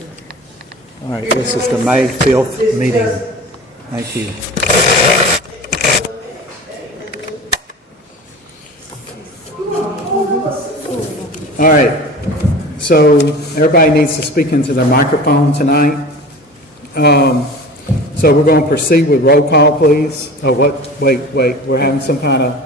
All right, this is the May 5th meeting. Thank you. All right, so everybody needs to speak into their microphone tonight. So we're going to proceed with roll call, please. Oh, what? Wait, we're having some kind of...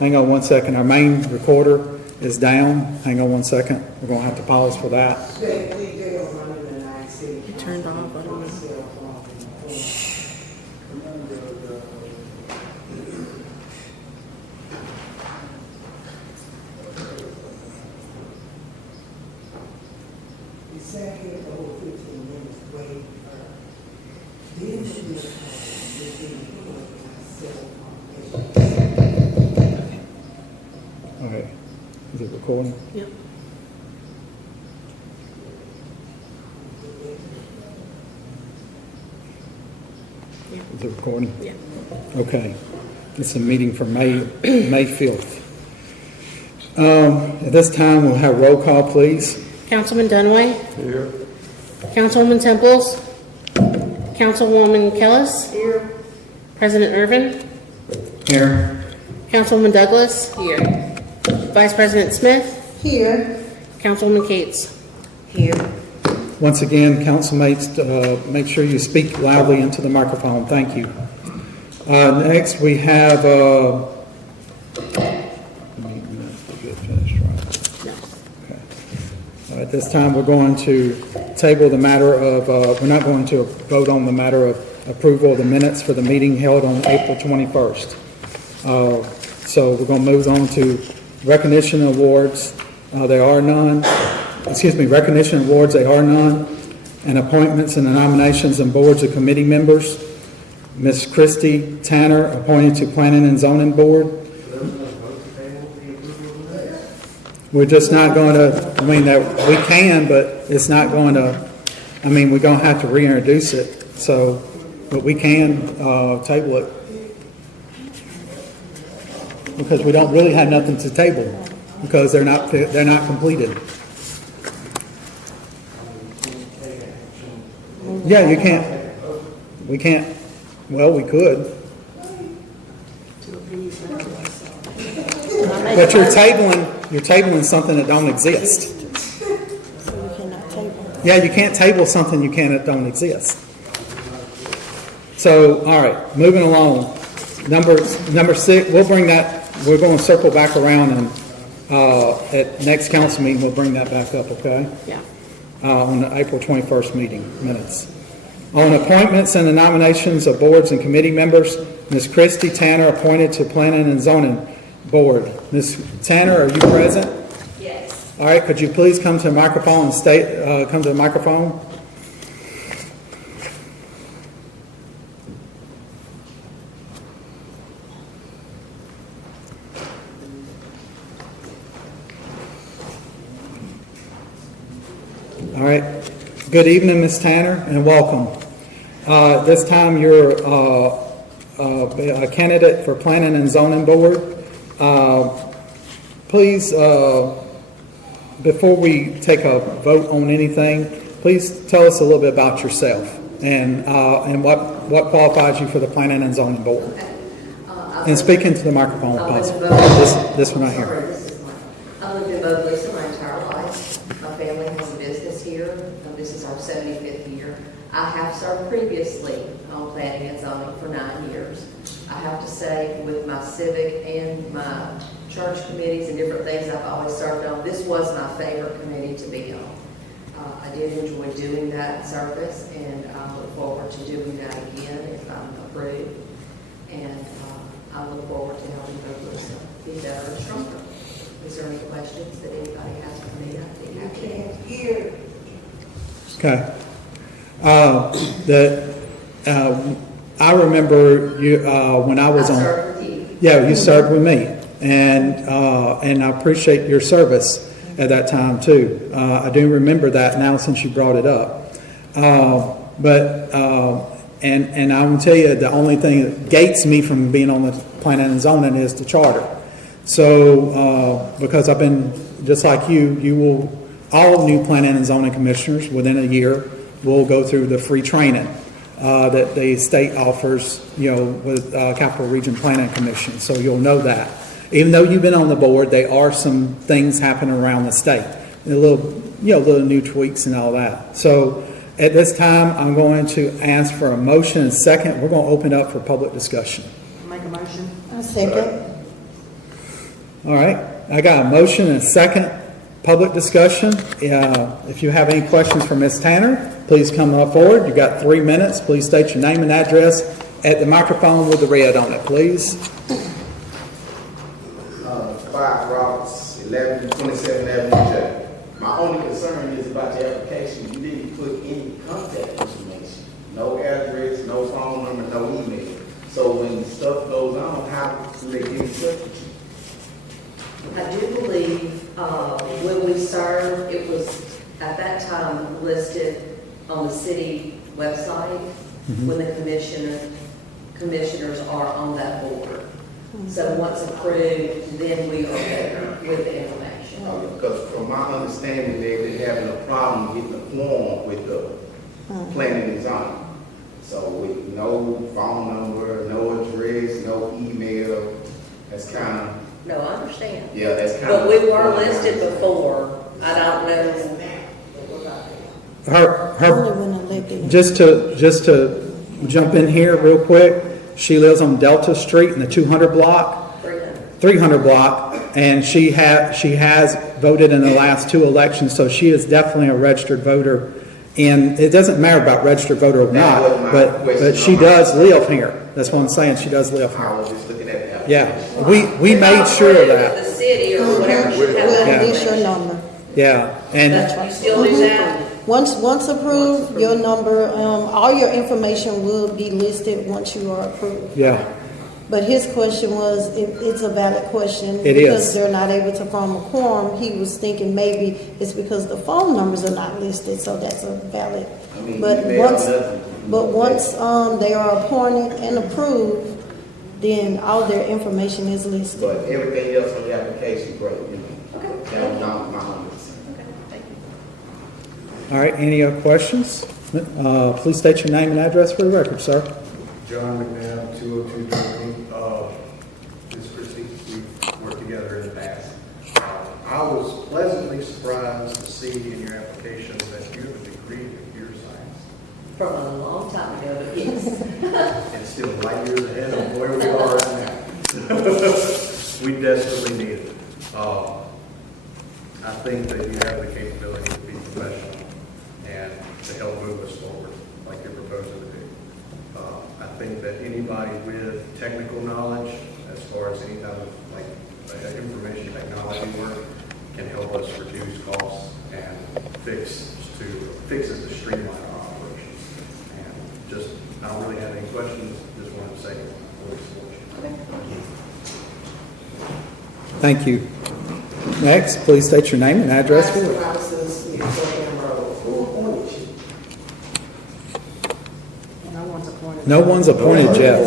Hang on one second. Our main recorder is down. Hang on one second. We're going to have to pause for that. It turned off. I don't know. All right. Is it recording? Yep. Is it recording? Yeah. Okay. It's a meeting for May 5th. At this time, we'll have roll call, please. Councilman Dunaway. Here. Councilwoman Temples. Councilwoman Kellis. Here. President Irvin. Here. Councilwoman Douglas. Here. Vice President Smith. Here. Councilwoman Cates. Here. Once again, councilmates, make sure you speak loudly into the microphone. Thank you. Next, we have... At this time, we're going to table the matter of... we're not going to vote on the matter of approval of the minutes for the meeting held on April 21st. So we're going to move on to recognition awards. There are none. Recognition awards, there are none. And appointments and the nominations and boards of committee members. Ms. Christy Tanner, appointed to Planning and Zoning Board. We're just not going to, that we can, but it's not going to, we're going to have to reintroduce it. So, but we can table it. Because we don't really have nothing to table. Because they're not completed. Yeah, you can't. We can't. Well, we could. But you're tabling something that don't exist. Yeah, you can't table something that don't exist. So, all right, moving along. Number 6, we'll bring that. We're going to circle back around, and at next council meeting we'll bring that back up. Okay? Yeah. On the April 21st meeting minutes. On appointments and the nominations of boards and committee members, Ms. Christy Tanner, appointed to Planning and Zoning Board. Ms. Tanner, are you present? Yes. All right, could you please come to the microphone and come to the microphone? All right. Good evening, Ms. Tanner, and welcome. This time you're a candidate for Planning and Zoning Board. Please, before we take a vote on anything, please tell us a little bit about yourself and what qualifies you for the Planning and Zoning Board. And speak into the microphone, if possible. This one right here. I lived in Bogalusa my entire life. My family has a business here. This is our 75th year. I have served previously on planning and zoning for 9 years. I have to say, with my civic and my church committees and different things I've always served on, this was my favorite committee to be on. I did enjoy doing that service, and I look forward to doing that again if I'm approved. And I look forward to helping Bogalusa be better and stronger. Is there any questions that anybody has for me? I think I can hear. Okay. I remember you when I was I on. served with you. Yeah, you served with me, and I appreciate your service at that time too. I do remember that now since you brought it up. And I will tell you, the only thing that gates me from being on the planning and zoning is the charter. So because I've been just like you will all new planning and zoning commissioners within a year will go through the free training that the state offers, with Capital Region Planning Commission. So you'll know that. Even though you've been on the board, there are some things happening around the state, little new tweaks and all that. So at this time, I'm going to ask for a motion and second. We're going to open up for public discussion. Make a motion. I second. All right, I got a motion and a second. Public discussion. If you have any questions for Ms. Tanner, please come up forward. You've got 3 minutes. Please state your name and address at the microphone with the red on it, please. 5 Roberts, 1127 Avenue J. My only concern is about the application. You didn't put any contact information. No address, no phone number, no email. So when stuff goes on, how do they get in touch with you? I do believe when we served, it was at that time listed on the city website when the commissioners are on that board. So once approved, then we are there with the information. Because from my understanding, they've been having a problem getting a form with the planning and zoning. So with no phone number, no address, no email, that's kind of... No, I understand. Yeah, that's kind But of... we were listed before. I don't know. Her, Only when elected. just to jump in here real quick, she lives on Delta Street in the 200 block, 300 block, and she has voted in the last 2 elections, so she is definitely a registered voter. And it doesn't matter about registered voter or That not, was my but question. she does live here. That's what I'm saying. She does live I here. was just looking at that. Yeah, we made sure of The that. city or whatever should have We'll that release your information. number. Yeah, and But you still do that? Once approved, your number, all your information will be listed once you are approved. yeah, But his question was, it's a valid question. It Because is. they're not able to form a quorum, he was thinking maybe it's because the phone numbers are not listed, so that's a valid. I mean, But email, once, nothing. they are appointed and approved, then all their information is listed. But everything else on the application, great. Okay. That was my only concern. Okay, thank you. all right, any other questions? Please state your name and address for the record, sir. John McNabb, 202 Germany. Ms. Christie, we've worked together in the past. I was pleasantly surprised to see in your application that you have a degree in computer science. From a long time ago, but yes. And still light years ahead of where we are right now. We desperately need it. I think that you have the capability to be professional and to help move us forward like you're proposing to do. I think that anybody with technical knowledge, as far as any type of information technology work, can help us reduce costs and fixes to streamline our operations. And just, I don't really have any questions, just wanted to say Thank you. Next, please state your name and address for the record. No one's appointed. No one's appointed Jeff.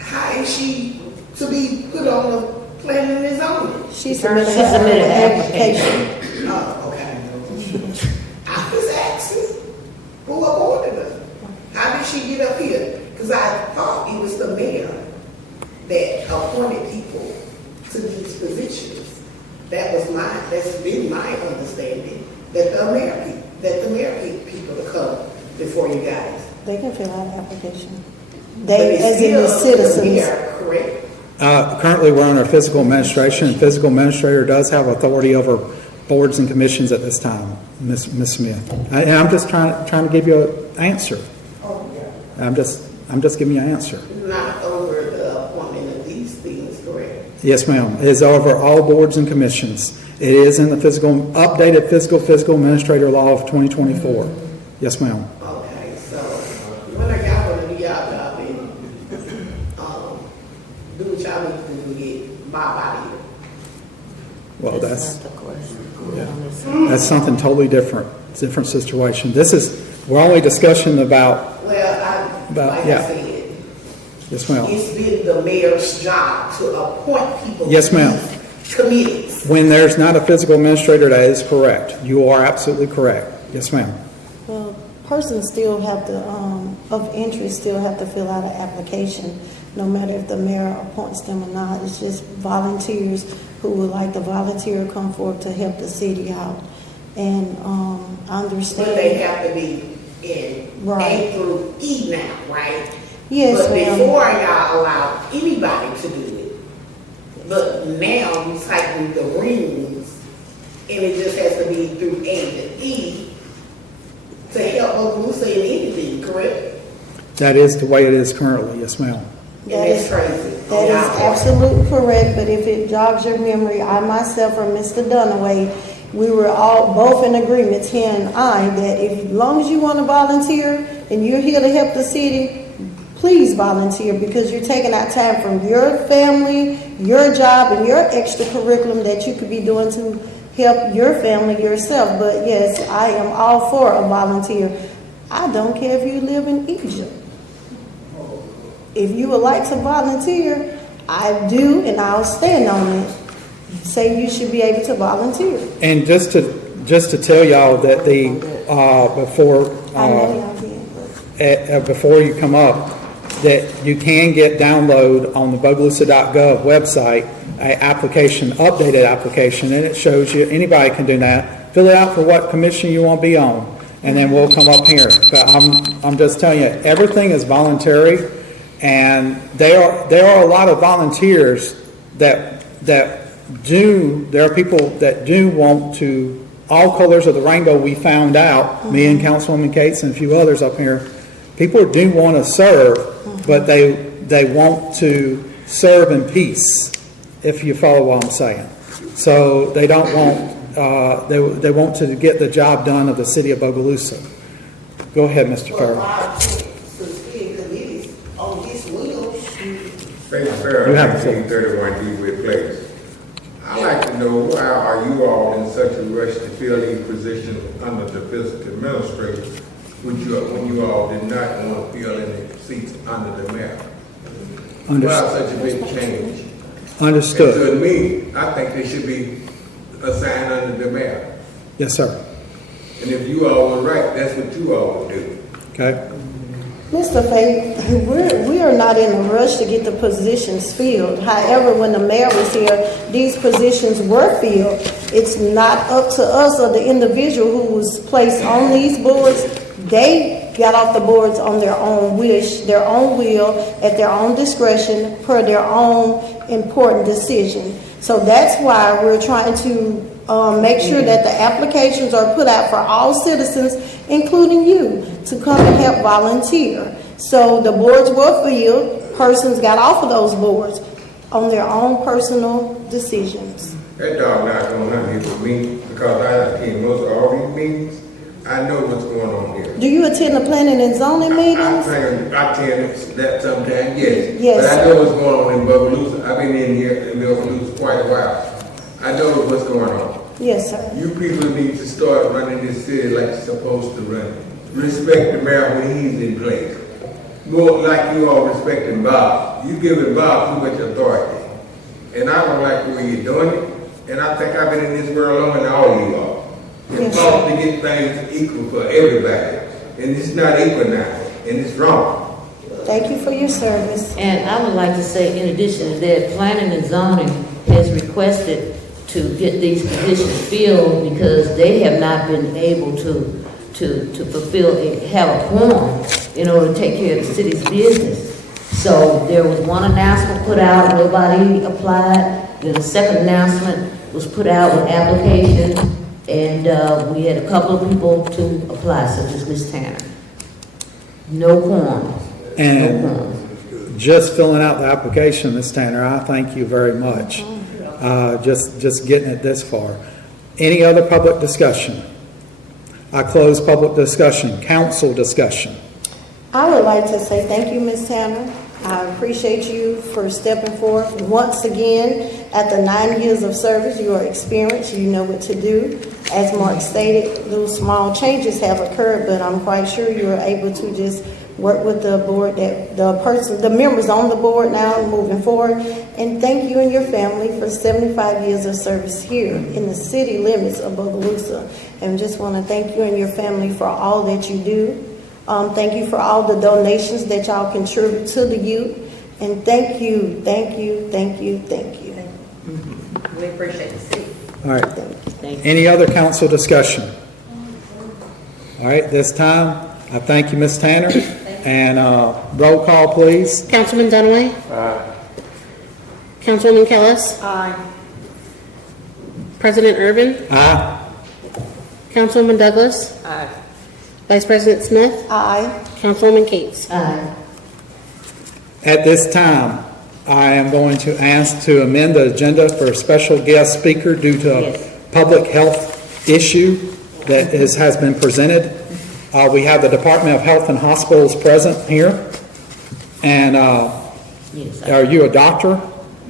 How is she to be put on the planning and zoning? She submitted an application. Oh, okay. I was asking, who appointed her? How did she get up here? Because I thought it was the mayor that appointed people to these positions. That's been my understanding, that the mayor people to come before you guys. They can fill out an application. But They, it's as in the still citizens. mayor, correct? Currently, we're under fiscal administration, and fiscal administrator does have authority over boards and commissions at this time, Ms. Smith. And I'm just trying to give you an answer. Oh, yeah. I'm just giving you an answer. Not over the appointment of these things, correct? Yes, ma'am. It is over all boards and commissions. It is in the updated fiscal administrator law of 2024. Yes, ma'am. Okay, so when are y'all gonna do y'all job and do what y'all need to do to get Bob out of here? Well, that's something totally different. It's a different situation. We're only discussing about, Well, like yeah. I said, yes, ma'am. it's been the mayor's job to appoint people. Yes, ma'am. to these committees. When there's not a physical administrator, that is correct. You are absolutely correct. Yes, ma'am. Well, persons still have to, of interest, still have to fill out an application, no matter if the mayor appoints them or not. It's just volunteers who would like to volunteer come forward to help the city out. And I understand. But they have to be in Right. A through E now, right? Yes, But ma'am. before y'all allowed anybody to do it. But now you tighten the rings and it just has to be through A to E to help Bogalusa in anything, correct? That is the way it is currently. Yes, ma'am. And That that's is- crazy. That is absolutely correct, but if it jogs your memory, I myself or Mr. Dunaway, we were all both in agreement, he and I, that if, as long as you want to volunteer and you're here to help the city, please volunteer, because you're taking out time from your family, your job, and your extracurriculum that you could be doing to help your family yourself. But yes, I am all for a volunteer. I don't care if you live in Egypt. If you would like to volunteer, I do, and I'll stand on it. Say you should be able to volunteer. And just to tell y'all that the before I know y'all did, before you come up, that you can get download on the bogalusa.gov website a application, updated application, and it shows you anybody can do that. Fill it out for what commission you want to be on, and then we'll come up here. But I'm just telling you, everything is voluntary, and there are a lot of volunteers that do. There are people that do want to. All colors of the rainbow. We found out, me and Councilwoman Cates and a few others up here. People do want to serve, but they want to serve in peace, if you follow what I'm saying. So they don't want, they want to get the job done of the city of Bogalusa. Go ahead, Mr. Well, Farrell. I suspend committees on this wheel. Thank you, Farrell, You have the floor. 1931 D replaced. I'd like to know, why are you all in such a rush to fill these positions under the fiscal administrator when you all did not want to fill any seats under the mayor? Why such a big change? And Understood. to me, I think they should be assigned under the mayor. Yes, sir. And if you all were right, that's what you all would do. Okay. Mr. Faith, we are not in a rush to get the positions filled. However, when the mayor was here, these positions were filled. It's not up to us or the individual who was placed on these boards. They got off the boards on their own wish, their own will, at their own discretion, per their own important decision. So that's why we're trying to make sure that the applications are put out for all citizens, including you, to come and help volunteer. So the boards were filled, persons got off of those boards on their own personal decisions. That dog not going to hunt with me because I attend most of all these meetings. I know what's going on here. Do you attend the planning and zoning meetings? I attend that sometimes, yes. Yes. But I know what's going on in Bogalusa. I've been in here in Bogalusa quite a while. I know what's going on. Yes, sir. You people need to start running this city like you're supposed to run it. Respect the mayor when he's in place. More like you all respecting Bob. You giving Bob too much authority. And I don't like the way you're doing it. And I think I've been in this world longer than all of you all. It's supposed to get things equal for everybody. And it's not equal now. And it's wrong. Thank you for your service. And I would like to say, in addition to that, planning and zoning has requested to get these positions filled because they have not been able to have a quorum in order to take care of the city's business. So there was one announcement put out, nobody applied. Then a second announcement was put out with applications, and we had a couple of people to apply, such as Ms. Tanner. No quorum. And No quorum. just filling out the application, Ms. Tanner, I thank you very much. Just getting it this far. Any other public discussion? I close public discussion. Council discussion. I would like to say thank you, Ms. Tanner. I appreciate you for stepping forth once again. After 9 years of service, you are experienced, you know what to do. As Mark stated, those small changes have occurred, but I'm quite sure you are able to just work with the board, the members on the board now moving forward. And thank you and your family for 75 years of service here in the city limits of Bogalusa. And just want to thank you and your family for all that you do. Thank you for all the donations that y'all contribute to the youth. And thank you. We appreciate the city. All right. Thank you. Any other council discussion? All right, this time, I thank you, Ms. Tanner. And roll call, please. Councilman Dunaway? Councilwoman Kellis? Aye. President Urban? Aye. Councilwoman Douglas? Aye. Vice President Smith? Aye. Councilwoman Cates? Aye. At this time, I am going to ask to amend the agenda for a special guest speaker due to a Yes. public health issue that has been presented. We have the Department of Health and Hospitals present here. And Yes. are you a doctor?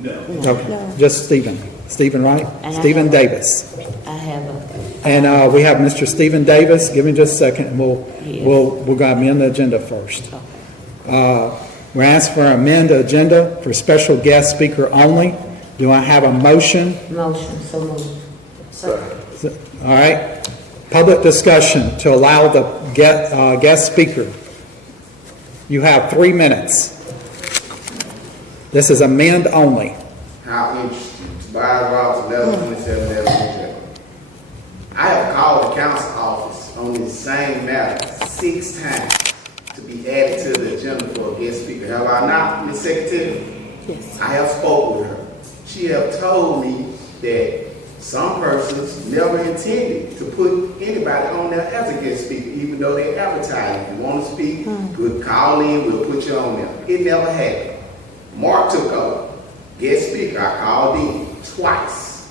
No. Okay. No. Just Stephen. Stephen, right? And I Stephen have- Davis. I have a, And we have Mr. Stephen Davis. Give me just a second, and Yes. we're going to amend the agenda first. We're asking for an amend the agenda for special guest speaker only. Do I have a motion? motion, so moved. All right. Public discussion to allow the guest speaker. You have 3 minutes. This is amend only. How interesting. Tobias Roberts, 1127 Avenue. I have called the council office on this same matter 6 times to be added to the agenda for a guest speaker. Have I not, Ms. Secretary? Yes. I have spoken with her. She have told me that some persons never intended to put anybody on there as a guest speaker, even though they advertise. If you want to speak, we'll call in, we'll put you on there. It never happened. Mark took over. Guest speaker, I called in twice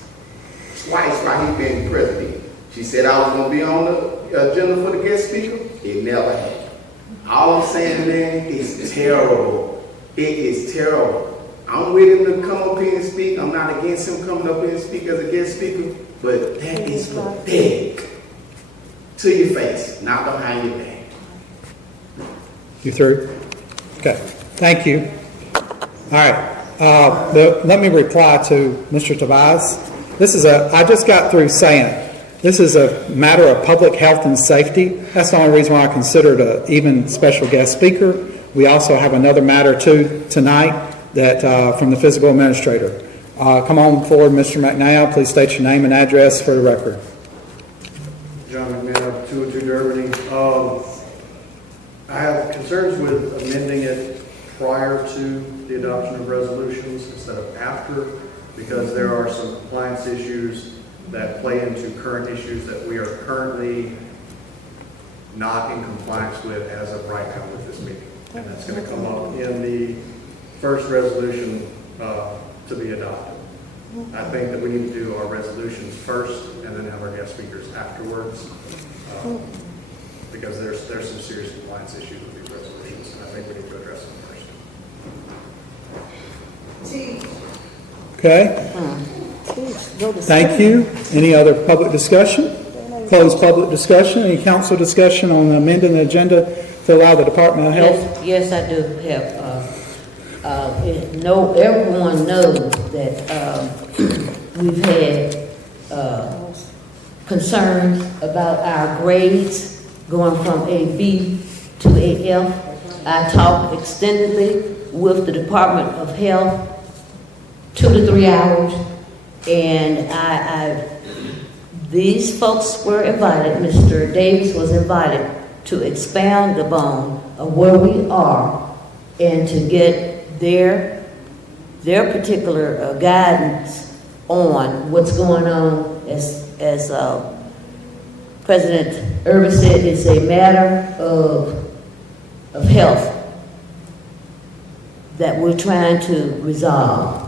while he been president. She said I was going to be on the agenda for the guest speaker. It never happened. All I'm saying, man, is terrible. It is terrible. I'm with him to come up here and speak. I'm not against him coming up here and speak as a guest speaker, but that is pathetic. To your face, not behind your back. You through? Okay. Thank you. All right. Let me reply to Mr. Tobias. I just got through saying, this is a matter of public health and safety. That's the only reason why I considered an even special guest speaker. We also have another matter too tonight that from the physical administrator. Come on forward, Mr. McNabb. Please state your name and address for the record. John McMahon, 202 Derby. I have concerns with amending it prior to the adoption of resolutions instead of after, because there are some compliance issues that play into current issues that we are currently not in compliance with as of right now with this meeting. And that's going to come up in the first resolution to be adopted. I think that we need to do our resolutions first and then have our guest speakers afterwards, because there's some serious compliance issues with these resolutions, and I think we need to address them first. Okay. Thank you. Any other public discussion? Closed public discussion. Any council discussion on amending the agenda to allow the Department of Health? Yes, I do have, everyone knows that we've had concerns about our grades going from a B to a F. I talked extensively with the Department of Health 2 to 3 hours, and these folks were invited, Mr. Davis was invited to expound upon where we are and to get their particular guidance on what's going on. As President Urban said, it's a matter of health that we're trying to resolve.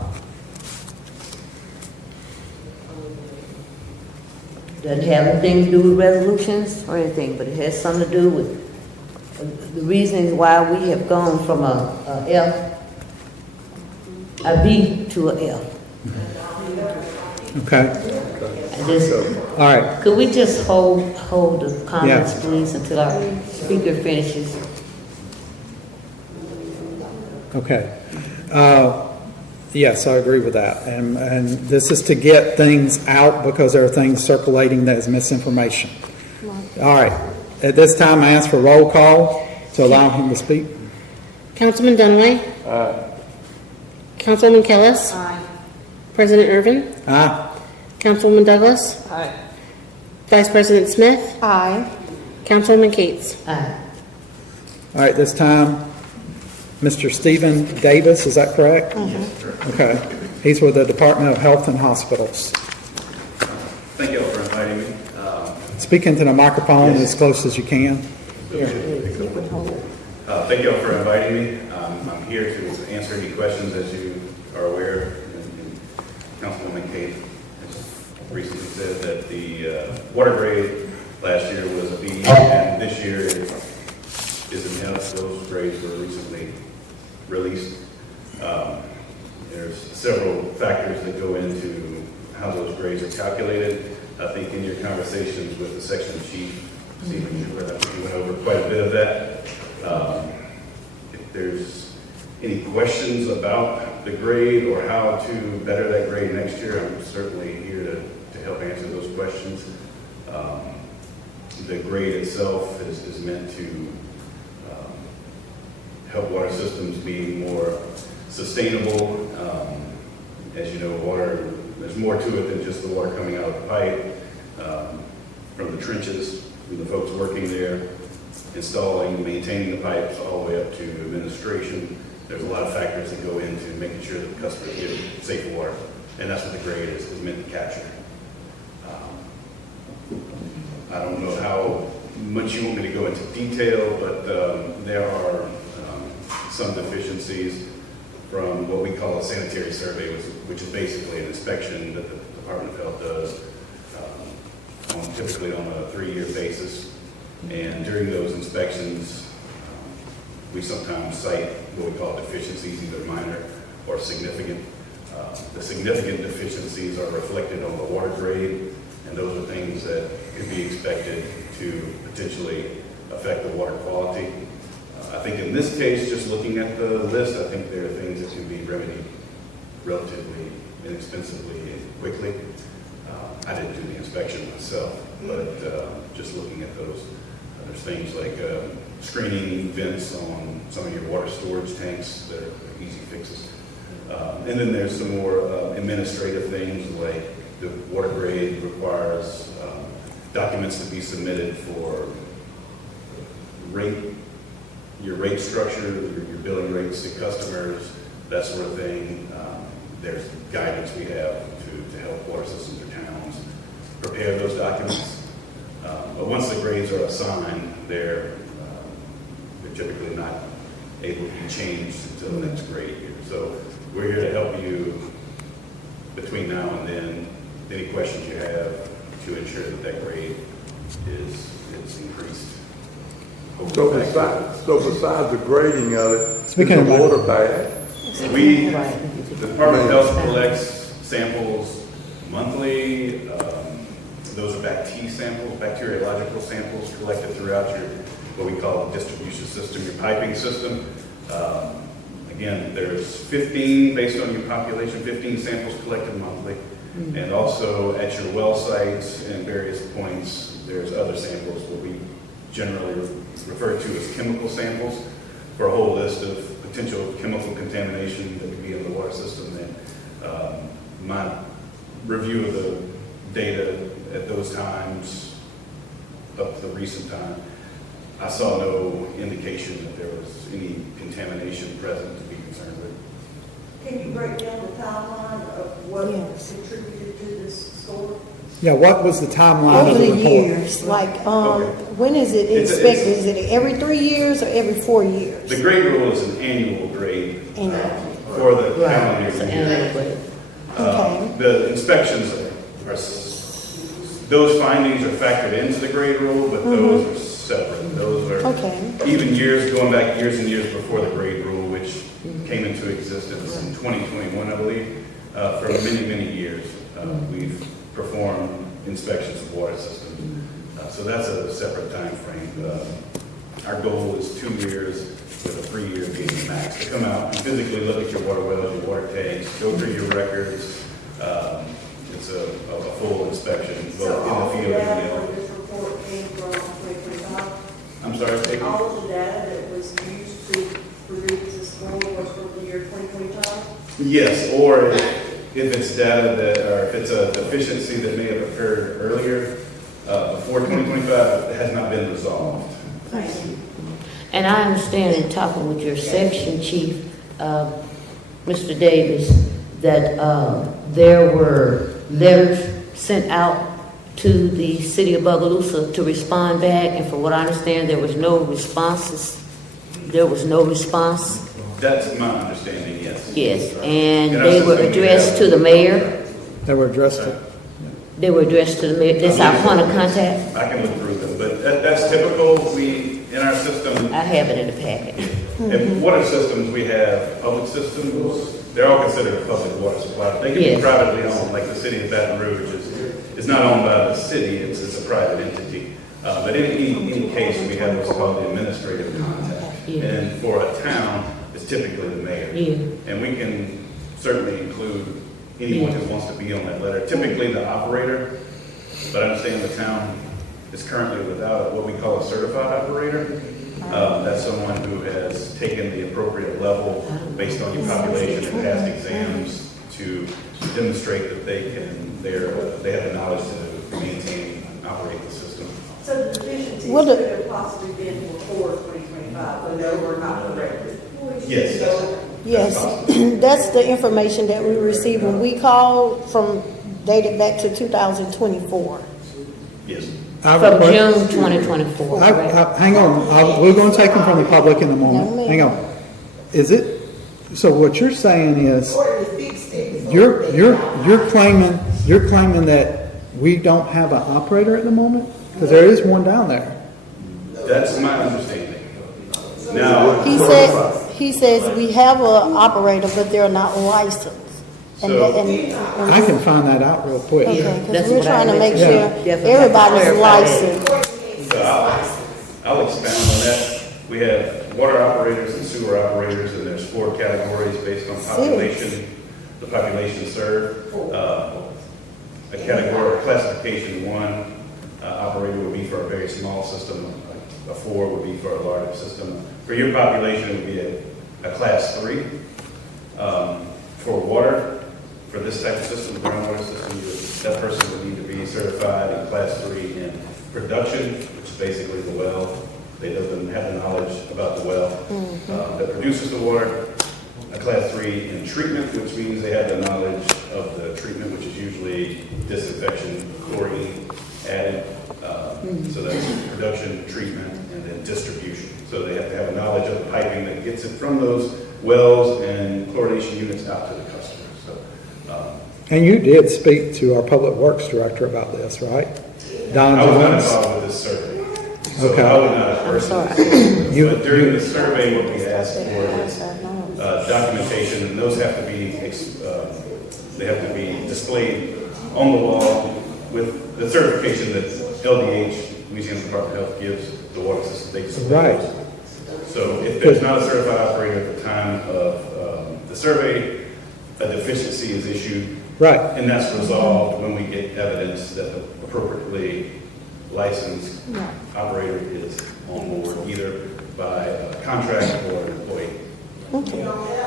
Doesn't have anything to do with resolutions or anything, but it has something to do with the reasons why we have gone from a B to a F. Okay. All right. Could we just hold the comments, Yeah. please, until our speaker finishes? Okay. Yes, I agree with that. And this is to get things out because there are things circulating that is misinformation. All right. At this time, I ask for roll call to allow him to speak. Councilman Dunaway. Councilwoman Kellis. Aye. President Irvin. Aye. Councilwoman Douglas. Aye. Vice President Smith. Aye. Councilwoman Cates. Aye. All right, this time, Mr. Stephen Davis, is that correct? Okay. He's with the Department of Health and Hospitals. Thank you all for inviting me. Speak into the microphone as close as you can. Thank you all for inviting me. I'm here to answer any questions. As you are aware, and Councilwoman Kate has recently said that the water grade last year was a B, and this year is an F. Those grades were recently released. There's several factors that go into how those grades are calculated. I think in your conversations with the section chief, Stephen, you went over quite a bit of that. If there's any questions about the grade or how to better that grade next year, I'm certainly here to help answer those questions. The grade itself is meant to help water systems be more sustainable. As you know, water, there's more to it than just the water coming out of the pipe, from the trenches, from the folks working there, installing, maintaining the pipes, all the way up to administration. There's a lot of factors that go into making sure that the customers get safe water, and that's what the grade is meant to capture. I don't know how much you want me to go into detail, but there are some deficiencies from what we call a sanitary survey, which is basically an inspection that the Department of Health does typically on a 3-year basis. And during those inspections, we sometimes cite what we call deficiencies, either minor or significant. The significant deficiencies are reflected on the water grade, and those are things that could be expected to potentially affect the water quality. I think in this case, just looking at the list, I think there are things that can be remedied relatively inexpensively and quickly. I didn't do the inspection myself, but just looking at those, there's things like screening vents on some of your water storage tanks that are easy fixes. And then there's some more administrative things, like the water grade requires documents to be submitted for your rate structure, your billing rates to customers, that sort of thing. There's guidance we have to help water systems or towns prepare those documents. But once the grades are assigned, they're typically not able to be changed until the next grade year. So we're here to help you between now and then. Any questions you have to ensure that grade is increased. So besides the grading of it, is Speaking the of that- water bad? The Department of Health collects samples monthly. Those are BACT samples, bacteriological samples collected throughout what we call the distribution system, your piping system. Again, there's 15, based on your population, 15 samples collected monthly. And also at your well sites and various points, there's other samples what we generally refer to as chemical samples for a whole list of potential chemical contamination that could be in the water system. And my review of the data at those times, up to the recent time, I saw no indication that there was any contamination present to be concerned with. Can you break down the timeline of what Yes. contributed to this score? Yeah, what was the timeline Over of the the report? years, like, when is it expected? Is it every 3 years or every 4 years? The grade rule is an annual grade Annual. for the Right, calendar it's an year. annual grade. Okay. The inspections those findings are factored into the grade rule, but those are separate. Those are Okay. even going back years and years before the grade rule, which came into existence in 2021, I believe. For many, many years, we've performed inspections of water systems. So that's a separate time frame. Our goal is 2 years. with a 3-year being the max. To come out and physically look at your water wells, your water tanks, go through your records. It's a full inspection, So both all in the the field data and for in this report came from 2025? the I'm sorry, Stacy? All of the data that was used to produce this report was from the year 2025? Yes, or if it's data that, or if it's a deficiency that may have occurred earlier, before 2025, it has not been resolved. And I understand in talking with your section chief, Mr. Davis, that there were letters sent out to the city of Bogalusa to respond back, and from what I understand, there was no responses. There was no response. That's my understanding, yes. Yes, and In our they were system, we addressed have- to the mayor. They were addressed to, They were addressed to the mayor. That's our point of contact. I can look through them, but that's typical. We, in our system, I have it in the packet. in water systems, we have public systems. They're all considered a public water supply. They can Yes. be privately owned, like the city of Baton Rouge is not owned by the city, it's a private entity. But in any case, we have what's called the administrative contact. Yeah. And for a town, it's typically the mayor. Yeah. And we can certainly include anyone who wants to be on that letter, typically the operator. But I understand the town is currently without what we call a certified operator. That's someone who has taken the appropriate level based on your population and past exams to demonstrate that they have the knowledge to maintain and operate the system. So the deficiencies What could the- have possibly been before 2025, but they were not corrected. Yes. yes, that's the information that we received when we called from, dated back to 2024. Yes. From June 2024, correct? hang on, we're going to take them from the public in a No, moment. ma'am. Hang on. Is it, so what you're saying is, Or to fix things. you're claiming that we don't have an operator at the moment? Because there is one down there. That's my understanding. Now, He says we have an operator, but they're not licensed. And, So- and, I can find that out real quick. okay, That's because we're what I trying to make mentioned. sure Yeah. Definitely everybody's clarify that. licensed. so I'll expound on that. We have water operators and sewer operators, and there's 4 categories based on population, the population served. A category, classification 1 operator would be for a very small system. A 4 would be for a larger system. For your population, it would be a class 3. For water, for this type of system, groundwater system, that person would need to be certified in class 3 in production, which is basically the well. They doesn't have the knowledge about the well that produces the water. A class 3 in treatment, which means they have the knowledge of the treatment, which is usually disinfection, chlorine added. So that's production, treatment, and then distribution. So they have to have a knowledge of the piping that gets it from those wells and chlorination units out to the customer. So, And you did speak to our public works director about this, right? Don I was not Jones? involved with this survey. So Okay. I would not have personally. You- But during the survey, what we asked for is documentation, and those have to be, they have to be displayed on the wall with the certification that LDH, Louisiana Department of Health, gives the water system. They display Right. those. So if there's not a certified operator at the time of the survey, a deficiency is issued. Right. And that's resolved when we get evidence that the appropriately licensed operator is on board, either by a contract or an employee.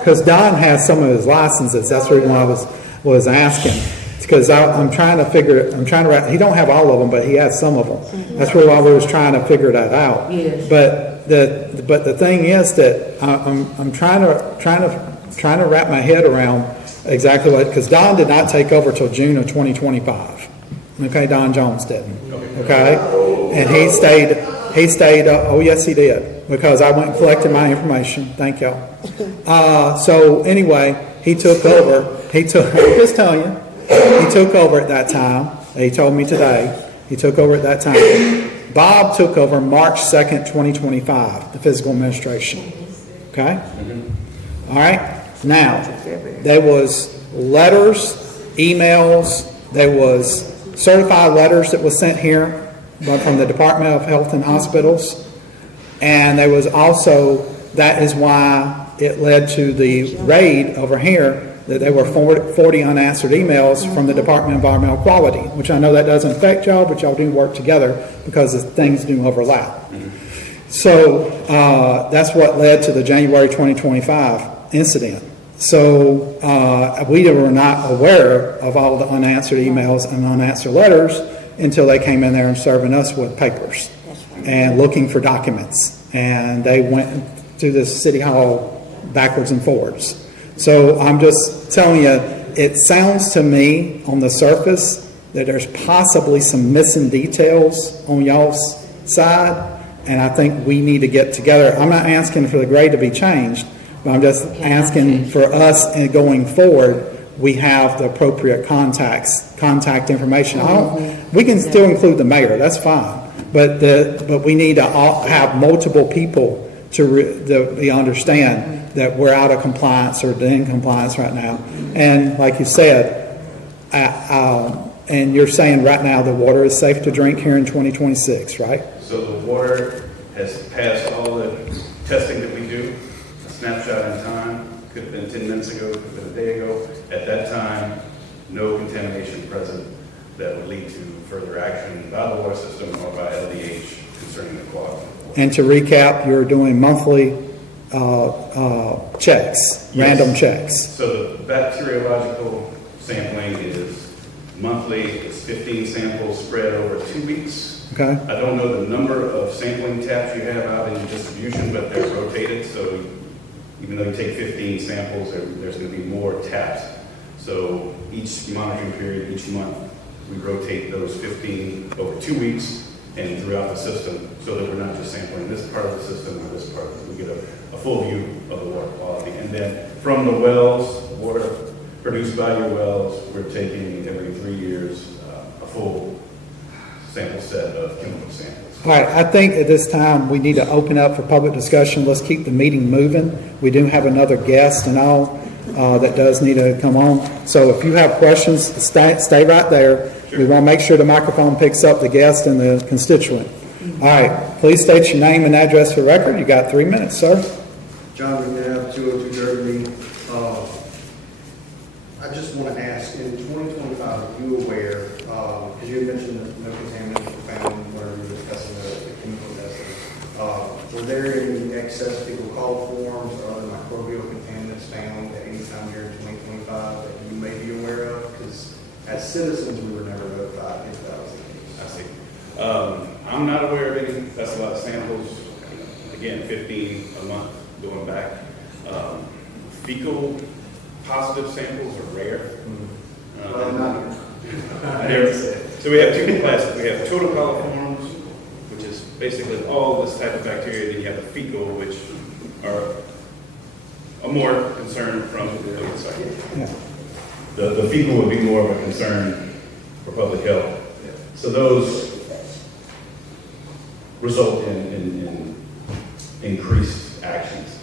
Because Don has some of his licenses, that's the reason why I was asking. Because I'm trying to, he don't have all of them, but he has some of them. That's really why we was trying to figure that out. Yes. But the thing is that I'm trying to wrap my head around exactly what, because Don did not take over till June of 2025. Okay, Don Jones didn't. Okay? And he stayed, oh yes he did, because I went and collected my information. Thank y'all. So anyway, he took over, I'm just telling you, he took over at that time. He told me today, he took over at that time. Bob took over March 2nd, 2025, the physical administration. Okay? All right? Now, there was letters, emails, there was certified letters that was sent here from the Department of Health and Hospitals, and there was also that is why it led to the raid over here, that there were 40 unanswered emails from the Department of Environmental Quality, which I know that doesn't affect y'all, but y'all do work together because the things do overlap. So that's what led to the January 2025 incident. So we were not aware of all the unanswered emails and unanswered letters until they came in there and serving us with papers and looking for documents. And they went to the city hall backwards and forwards. So I'm just telling you, it sounds to me on the surface that there's possibly some missing details on y'all's side, and I think we need to get together. I'm not asking for the grade to be changed, but I'm just asking for us and going forward, we have the appropriate contact information. We can still include the mayor, that's fine, but we need to have multiple people to understand that we're out of compliance or in compliance right now. And like you said, and you're saying right now the water is safe to drink here in 2026, right? So the water has passed all the testing that we do, a snapshot in time, could have been 10 minutes ago, could have been a day ago. At that time, no contamination present that would lead to further action by the water system or by LDH concerning the quality. And to recap, you're doing monthly checks, Yes. random checks. So the bacteriological sampling is monthly. It's 15 samples spread over 2 weeks. Okay. I don't know the number of sampling taps you have out in your distribution, but they're rotated. So even though you take 15 samples, there's going to be more taps. So each monitoring period, each month, we rotate those 15 over 2 weeks and throughout the system, so that we're not just sampling this part of the system or this part. We get a full view of the water quality. And then from the wells, water produced by your wells, we're taking every 3 years a full sample set of chemical samples. All right, I think at this time we need to open up for public discussion. Let's keep the meeting moving. We do have another guest and all that does need to come on. So if you have questions, stay right there. Sure. We want to make sure the microphone picks up the guest and the constituent. All right, please state your name and address for the record. You got 3 minutes, sir. John McNabb, 202 Derby. I just want to ask, in 2025, are you aware, because you had mentioned that no contaminants were found when we were discussing the chemical testing, were there any excess fecal colic forms or other microbial contaminants found at any time during 2025 that you may be aware of? Because as citizens, we were never notified if that was the case. I see. I'm not aware of any. That's a lot of samples. Again, 15 a month going back. Fecal positive samples are rare. So we have two classes. We have total coliforms, which is basically all this type of bacteria. Then you have the fecal, which are a more concern from the fecal would be more of a concern for public health. So those result in increased actions.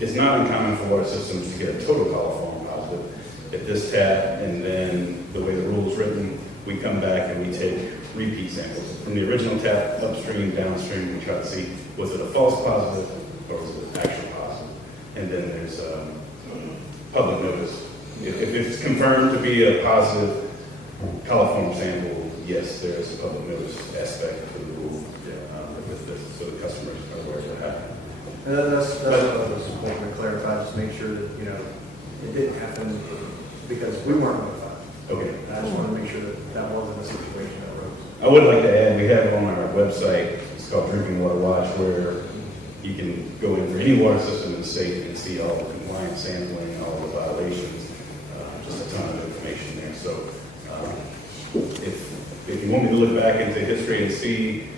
It's not uncommon for water systems to get a total coliform positive at this tap, and then the way the rule is written, we come back and we take repeat samples. From the original tap, upstream, downstream, we try to see, was it a false positive or was it an actual positive? And then there's public notice. If it's confirmed to be a positive coliform sample, yes, there is a public notice aspect to the rule with this, so the customers are aware of what happened. And that's what I was wanting to clarify, just make sure that, it didn't happen because we weren't notified. Okay. And I just want to make sure that that wasn't a situation that arose. I would like to add, we have on our website, it's called Drinking Water Watch, where you can go in for any water system in the state and see all the compliance sampling, all the violations, just a ton of information there. So if you want me to look back into history and see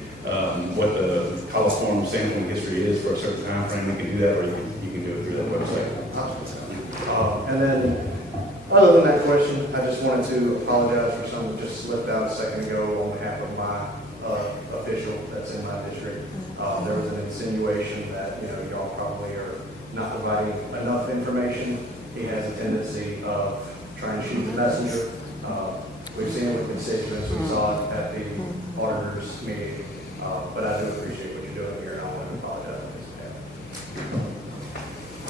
what the coliform sampling history is for a certain time frame, you can do that, or you can do it through that website. And then, other than that question, I just wanted to apologize for something that just slipped out a second ago on behalf of my official that's in my district. There was an insinuation that, y'all probably are not providing enough information. He has a tendency of trying to shoot the messenger. We've seen it with constituents. We saw it at the auditor's meeting. But I do appreciate what you're doing here, and I want to apologize on his behalf.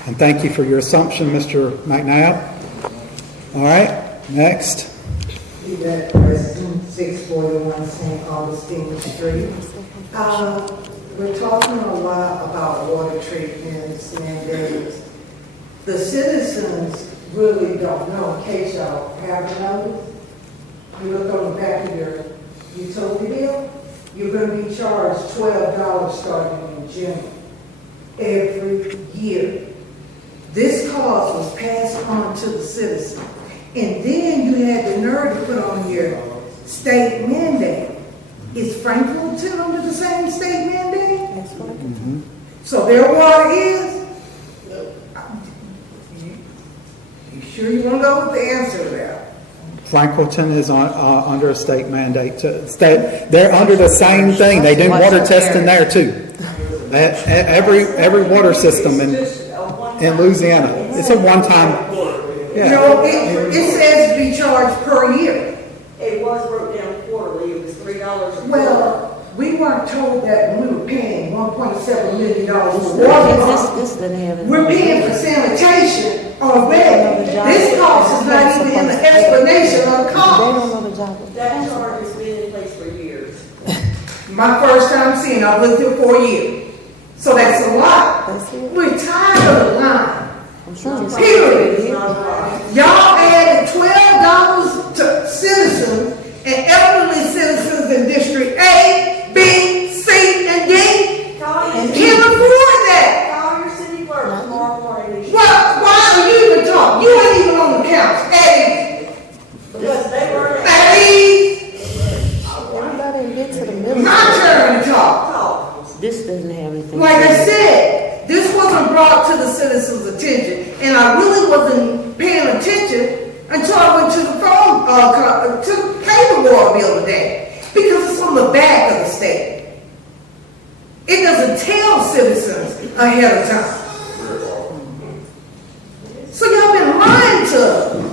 And thank you for your assumption, Mr. McNabb. All right, next. Yvette Preston, 641 St. Augustine Street. We're talking a lot about water treatments, mandates. The citizens really don't know, in case y'all haven't noticed. You look on the back of your utility bill, you're going to be charged $12 starting in June every year. This cost was passed on to the citizens. And then you had the nerve to put on your state mandate. Is Franklinton under the same state mandate? That's right. So their water is? You sure you want to go with the answer to that? Franklinton is under a state mandate. They're under the same thing. They do water testing there too. Every water system in Louisiana. It's a one-time. Yeah. No, it says to be charged per year. It was broke down quarterly, it was $3. Well, we weren't told that when we were paying $1.7 million for water. This doesn't have any. We're paying for sanitation already. This cost is not even in the explanation of the They cost. don't know the job. That charge has been in place for years. My first time seeing it, I've lived here 4 years. So that's a lot. That's it. We're tired of the line. I'm sure it's Period. Y'all added $12 to citizens and elderly citizens in District A, B, C, and D. Can't afford that. Call your city clerk tomorrow morning. Why are you even talking? You ain't even on the council. A, Because they were Everybody didn't get to the middle. my turn to talk. This doesn't have anything. Like I said, this wasn't brought to the citizens' attention, and I really wasn't paying attention until I went to the phone to pay the water bill today, because it's on the back of the state. It doesn't tell citizens ahead of time. So y'all been lying to them.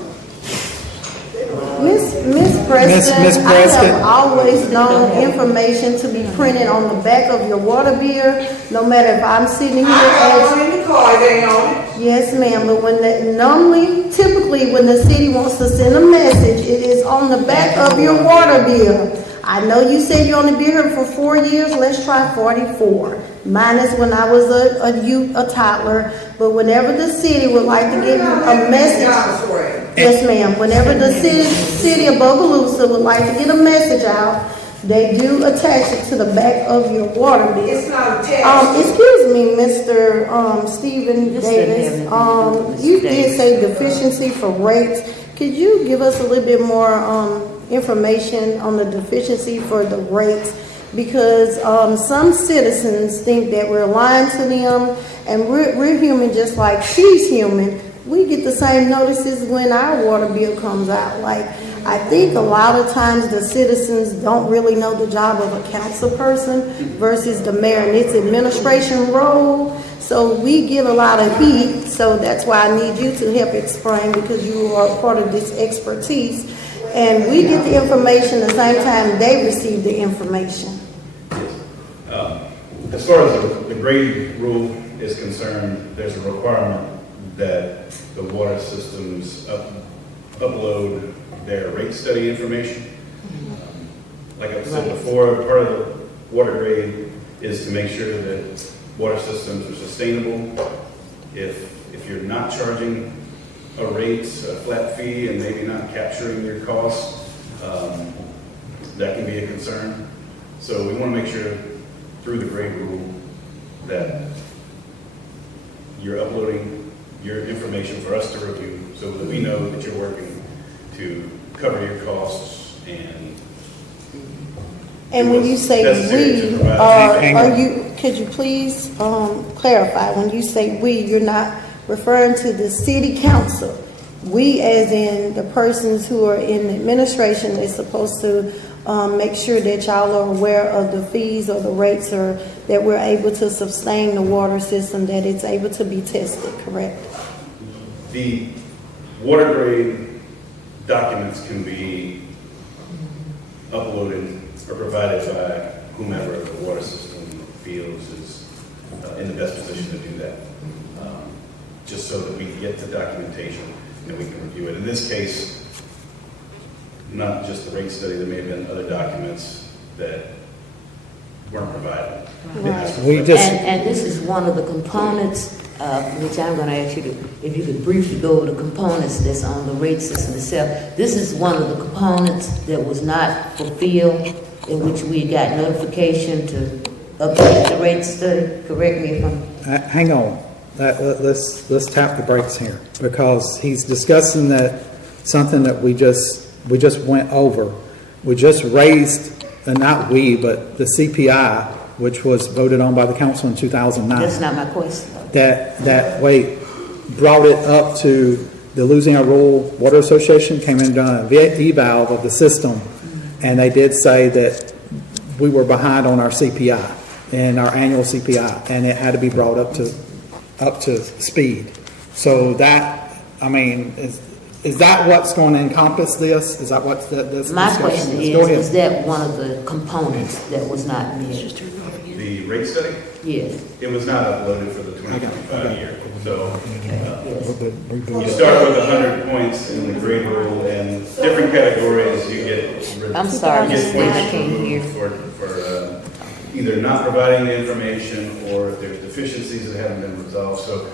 Miss Preston, Miss I Preston. have always known information to be printed on the back of your water bill, no matter if I'm sitting here I got as... one in the car, they on it. Yes, ma'am, but typically when the city wants to send a message, it is on the back of your water bill. I know you said you only been here for 4 years, let's try 44. Minus when I was a toddler, but whenever the city would like to give you a message... Yes, ma'am. Whenever the city of Bogalusa would like to get a message out, they do attach it to the back of your water bill. It's not attached. Excuse me, Mr. Stephen This Davis. doesn't have anything to do with You Mr. did say deficiency for rates. Could you give us a little bit more information on the deficiency for the rates? Because some citizens think that we're lying to them, and we're human just like she's human. We get the same notices when our water bill comes out. Like, I think a lot of times the citizens don't really know the job of a council person versus the mayor and its administration role. So we get a lot of heat. So that's why I need you to help explain, because you are part of this expertise. And we get the information the same time they receive the information. As far as the grade rule is concerned, there's a requirement that the water systems upload their rate study information. Like I said before, part of the water grade is to make sure that water systems are sustainable. If you're not charging a rate, a flat fee, and maybe not capturing your costs, that can be a concern. So we want to make sure through the grade rule that you're uploading your information for us to review so that we know that you're working to cover your costs and when you say we, could you please clarify, when you say we, you're not referring to the city council. We as in the persons who are in administration is supposed to make sure that y'all are aware of the fees or the rates, or that we're able to sustain the water system, that it's able to be tested, correct? The water grade documents can be uploaded or provided by whomever the water system feels is in the best position to do that. just so that we can get the documentation and we can review it. In this case, not just the rate study, there may have been other documents that weren't provided. We just, And this is one of the components, which I'm going to ask you to, if you could briefly go over the components that's on the rate system itself. This is one of the components that was not fulfilled, in which we got notification to update the rate study. Correct me if I'm... hang on. Let's tap the brakes here, because he's discussing that something that we just went over. We just raised, not we, but the CPI, which was voted on by the council in 2009. That's not my question. That brought it up to the Louisiana Rural Water Association, came in and done a eval of the system, and they did say that we were behind on our CPI and our annual CPI, and it had to be brought up to speed. So that, I mean, is that what's going to encompass this? Is that what this My discussion question is? Go ahead. is that one of the components that was not met? The rate study, Yes. it was not uploaded for the 2025 year. So Yes. you start with 100 points in the grade rule, and different categories you get. I'm sorry, you get Mr. points I can't hear. for either not providing the information or if there's deficiencies that haven't been resolved. So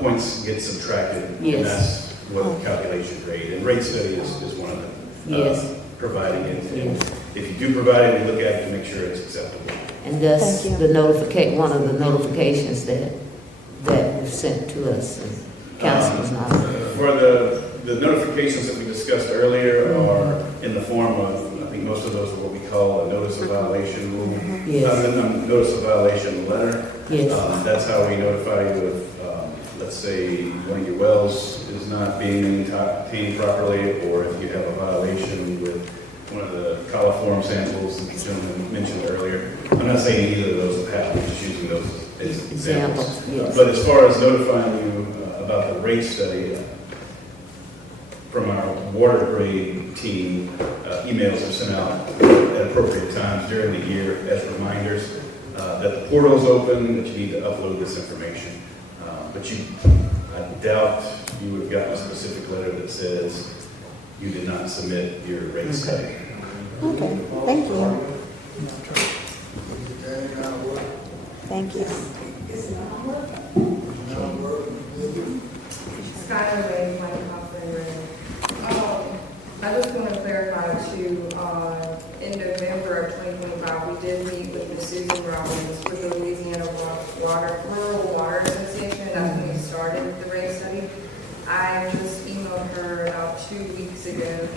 points get subtracted, Yes. and that's what the calculation grade. And rate study is one of them. Yes. Providing it. Yes. If you do provide it, we look at it to make sure it's acceptable. And that's Thank you. the one of the notifications that was sent to us. And council was not. For the notifications that we discussed earlier are in the form of, I think most of those are what we call a notice of violation rule. Yes. Notice of violation letter. Yes. That's how we notify you if, let's say, one of your wells is not being maintained properly, or if you have a violation with one of the coliform samples that the gentleman mentioned earlier. I'm not saying either of those have happened, I'm just using those as examples. Yes. But as far as notifying you about the rate study, from our water grade team, emails are sent out at appropriate times during the year as reminders that the portal is open, that you need to upload this information. But I doubt you would have gotten a specific letter that says you did not submit your rate study. Okay, thank you. Thank you. Skylar Ray, my operator. I just want to clarify too, in November of 2025, we did meet with Ms. Susan Robbins with the Louisiana Rural Water Association. That's when we started the rate study. I just emailed her about 2 weeks ago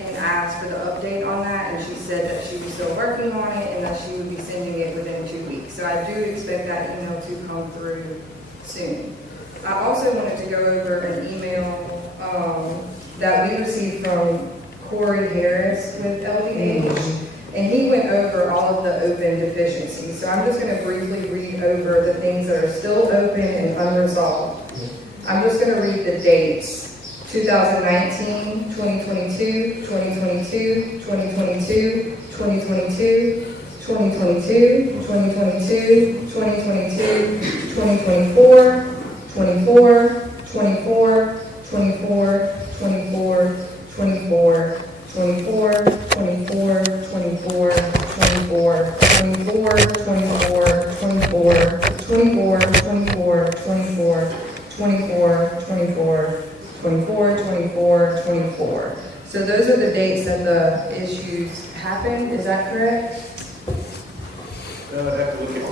and asked for the update on that, and she said that she was still working on it and that she would be sending it within 2 weeks. So I do expect that email to come through soon. I also wanted to go over an email that we received from Corey Harris with LDH, and he went over all of the open deficiencies. So I'm just going to briefly read over the things that are still open and unresolved. I'm just going to read the dates. 2019, 2022, 2022, 2022, 2022, 2022, 2022, 2022, 2024, 24, 24, 24, 24, 24, 24, 24, 24, 24, 24, 24, 24, 24, 24, 24, 24, 24, 24, 24, 24. So those are the dates that the issues happened, is that correct? I have to look at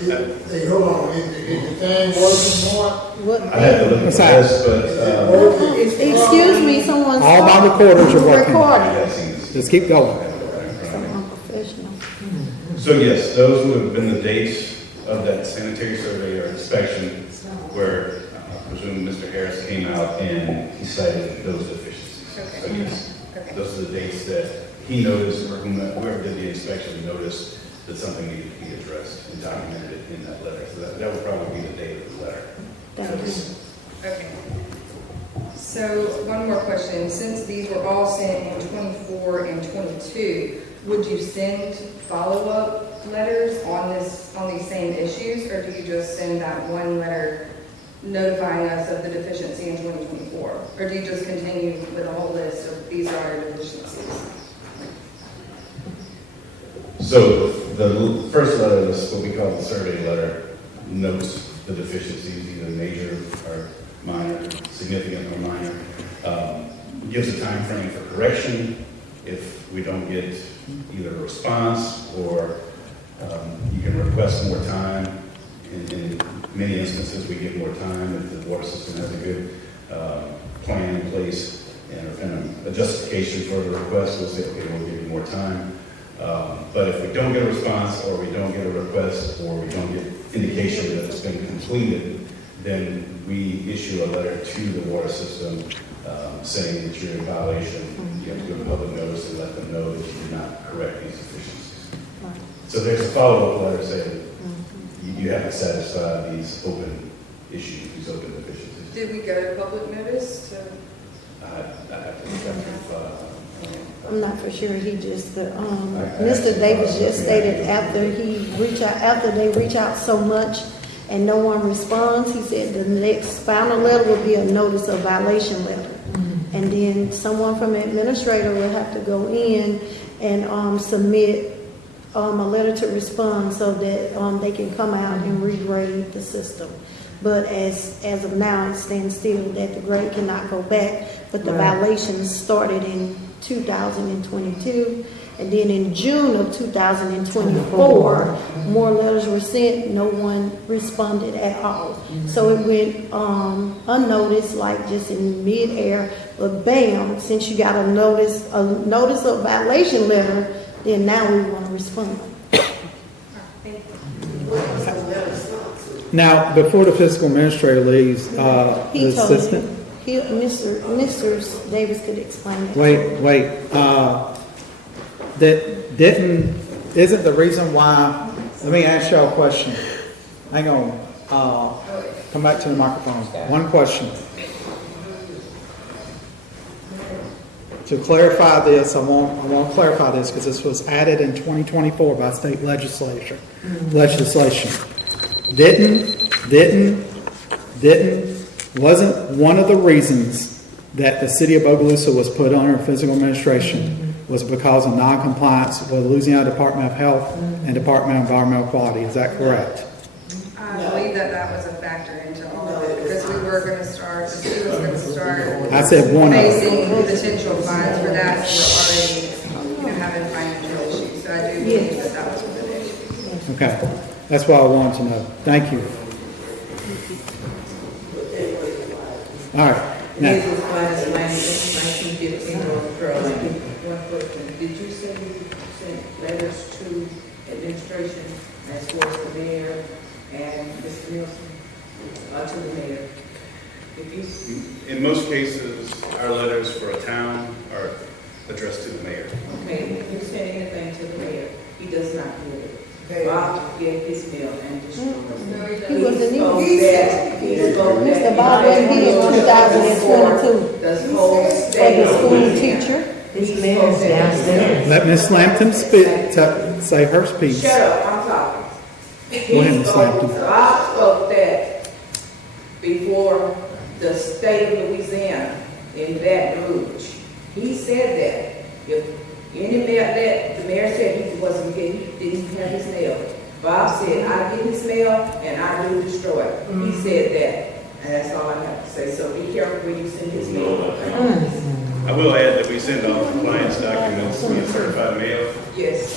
Hey, hold on, is the thing working more? I have to look at What's that? this, but Excuse me, someone's. All my recorders are working. Recording. Just keep going. Unprofessional. so yes, those would have been the dates of that sanitary survey or inspection where I presume Mr. Harris came out and he cited those deficiencies. Okay. So yes, Okay. those are the dates that he noticed, or whoever did the inspection noticed that something needed to be addressed and documented it in that letter. So that would probably be the date of the letter. Thank you. Okay. So one more question. Since these were all sent in 24 and 22, would you send follow-up letters on these same issues, or do you just send that one letter notifying us of the deficiency in 2024? Or do you just continue with a whole list of these are our deficiencies? So the first letter, this what we call the survey letter, notes the deficiencies, either major or minor, significant or minor. Gives a time frame for correction if we don't get either a response or you can request more time. In many instances, we give more time if the water system has a good plan in place and a justification for the request. We'll say, okay, we'll give you more time. But if we don't get a response or we don't get a request or we don't get indication that it's been completed, then we issue a letter to the water system saying that you're in violation. You have to give a public notice and let them know that you did not correct these deficiencies. So there's a follow-up letter saying you haven't satisfied these open issues, these open deficiencies. Did we get a public notice to? I have to check if, I'm not for sure, he just, Mr. Davis just stated after they reach out so much and no one responds, he said the next final letter will be a notice of violation letter. And then someone from the administrator will have to go in and submit a letter to respond so that they can come out and regrade the system. But as of now, it stands still that the grade cannot go back, but the violations started in 2022, and then in June of 2024, more letters were sent, no one responded at all. So it went unnoticed, like just in mid-air, but bam, since you got a notice of violation letter, then now we want to respond. Now, before the fiscal administrator leaves, the He told assistant. me, Mr. Davis could explain it. Wait. Isn't the reason why? Let me ask y'all a question. Hang on. Come back to the microphone. One question. To clarify this, I want to clarify this because this was added in 2024 by state legislation. Wasn't one of the reasons that the city of Bogalusa was put under physical administration was because of non-compliance with Louisiana Department of Health and Department of Environmental Quality. Is that correct? I believe that was a factor into all of it because we were going to start, the city was going to start I said one of them. facing potential fines for that. We're already having financial issues. So I do believe that was one of the issues. Okay. That's what I wanted to know. Thank you. All right. Now, This was last 1915 North Carolina. One question, did you say you sent letters to administration as well as the mayor and Mr. Nielsen, to the mayor? in most cases, our letters for a town are addressed to the mayor. Okay, if you send anything to the mayor, he does not get it. Bob gave his mail and destroyed it. He wasn't even. He spoke that. Mr. Bob wasn't here in 2022. The whole For state. the school teacher. His mayor's downstairs. let Ms. Lampton say her piece. Shut up, I'm talking. Go ahead, Ms. Lampton. Bob spoke that before the state of Louisiana in Baton Rouge. He said that if any mail that the mayor said he wasn't getting, he didn't have his mail. Bob said, I get his mail and I do destroy it. He said that, and that's all I have to say. So be careful when you send his mail. I will add that we send all compliance documents via certified mail. Yes.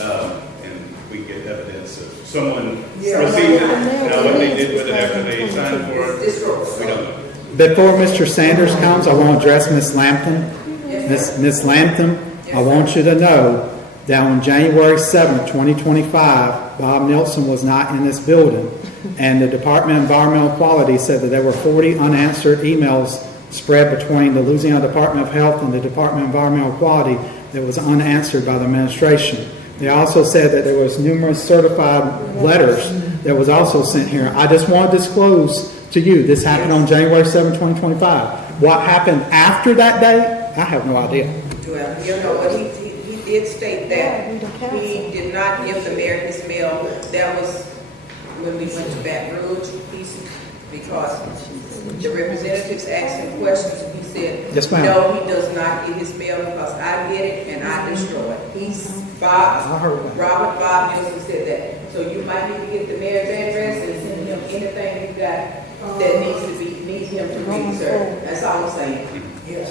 And we get evidence of someone received it. Now, what they did with it after they signed for it, we don't know. Before Mr. Sanders comes, I want to address Ms. Lampton. Ms. Lampton, I want you to know that on January 7th, 2025, Bob Nielsen was not in this building. And the Department of Environmental Quality said that there were 40 unanswered emails spread between the Louisiana Department of Health and the Department of Environmental Quality that was unanswered by the administration. They also said that there was numerous certified letters that was also sent here. I just want to disclose to you, this happened on January 7th, 2025. What happened after that day, I have no idea. Well, you know, but he did state that he did not give the mayor his mail. That was when we went to Baton Rouge. because the representatives asked him questions, and he said, Yes, ma'am. no, he does not get his mail because I get it and I destroy it. I heard that. Robert Bob Nielsen said that. So you might need to get the mayor's address and send him anything you got that needs him to read, sir. That's all I'm saying.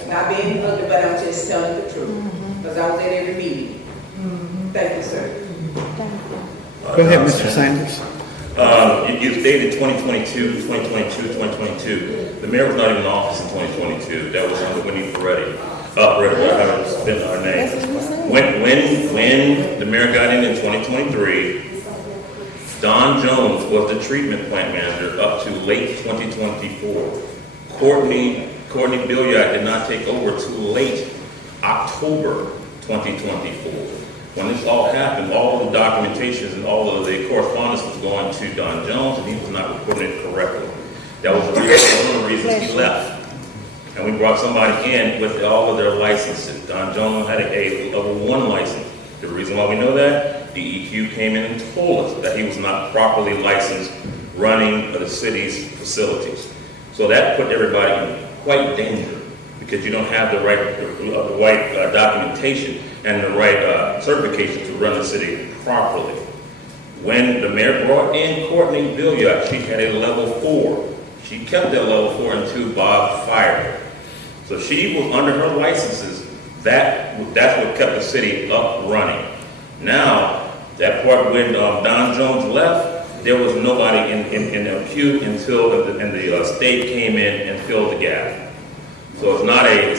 Not being ugly, but I'm just telling the truth, because I was at every meeting. Thank you, sir. Go ahead, Mr. Sanders. You stated 2022. The mayor was not even in office in 2022. That was under Winnie Ferretti. I haven't spent her name. When the mayor got in 2023, Don Jones was the treatment plant manager up to late 2024. Courtney Billiard did not take over till late October 2024. When this all happened, all of the documentations and all of the correspondence was going to Don Jones, and he was not reporting it correctly. That was one of the reasons he left. And we brought somebody in with all of their licenses. Don Jones had a level 1 license. The reason why we know that, DEQ came in and told us that he was not properly licensed running the city's facilities. So that put everybody in quite danger, because you don't have the right documentation and the right certification to run the city properly. When the mayor brought in Courtney Billiard, she had a level 4. She kept that level 4 until Bob fired her. So she was under her licenses. That's what kept the city up running. Now, that part when Don Jones left, there was nobody in the queue until the state came in and filled the gap. So it's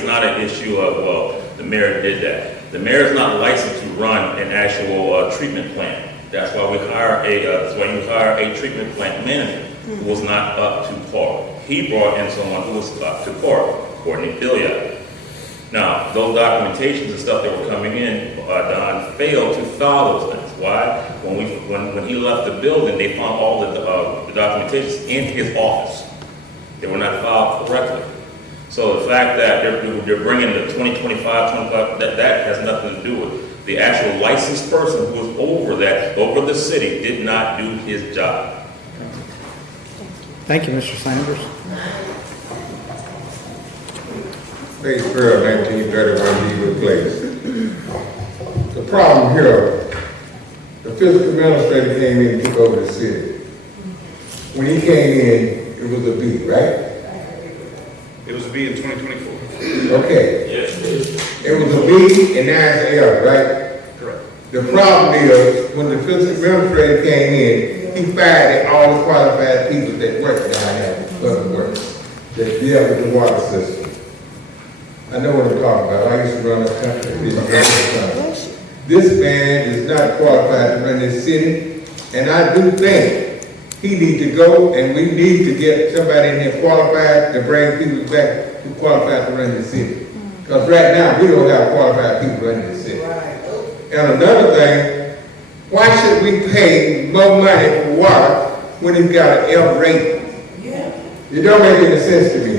not an issue of, well, the mayor did that. The mayor is not licensed to run an actual treatment plant. That's why you hire a treatment plant manager who was not up to par. He brought in someone who was up to par, Courtney Billiard. Now, those documentations and stuff that were coming in, Don failed to file those things. Why? When he left the building, they found all the documentations in his office. They were not filed correctly. So the fact that they're bringing the 2025, that has nothing to do with it. The actual licensed person who was over the city, did not do his job. Thank you, Mr. Sanders. Page 12, 1931, Deaver Place. The problem here, the physical administrator came in and took over the city. When he came in, it was a B, right? It was a B in 2024. Okay. Yes. It was a B and now it's an L, right? Correct. The problem is, when the physical administrator came in, he fired all the qualified people that worked down there, public works, that deal with the water system. I know what I'm talking about. I used to run this country. This man is not qualified to run this city, and I do think he needs to go, and we need to get somebody in there qualified to bring people back who qualified to run the city. Because right now, we don't have qualified people running the city. And another thing, why should we pay more money for water when it's got an F rating? It don't make any sense to me.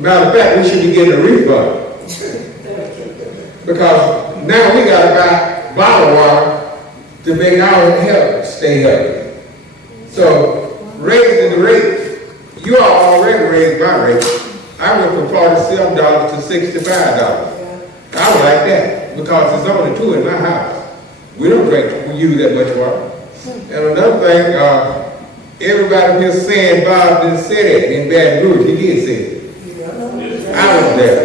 Matter of fact, we should be getting a refund. Because now we got to buy bottled water to make our health stay healthy. So, raising the rate, you all already raised my rate. I went from $47 to $65. I would like that, because there's only 2 in my house. We don't use that much water. And another thing, everybody here saying Bob didn't say that in Baton Rouge. He did say it. I was there.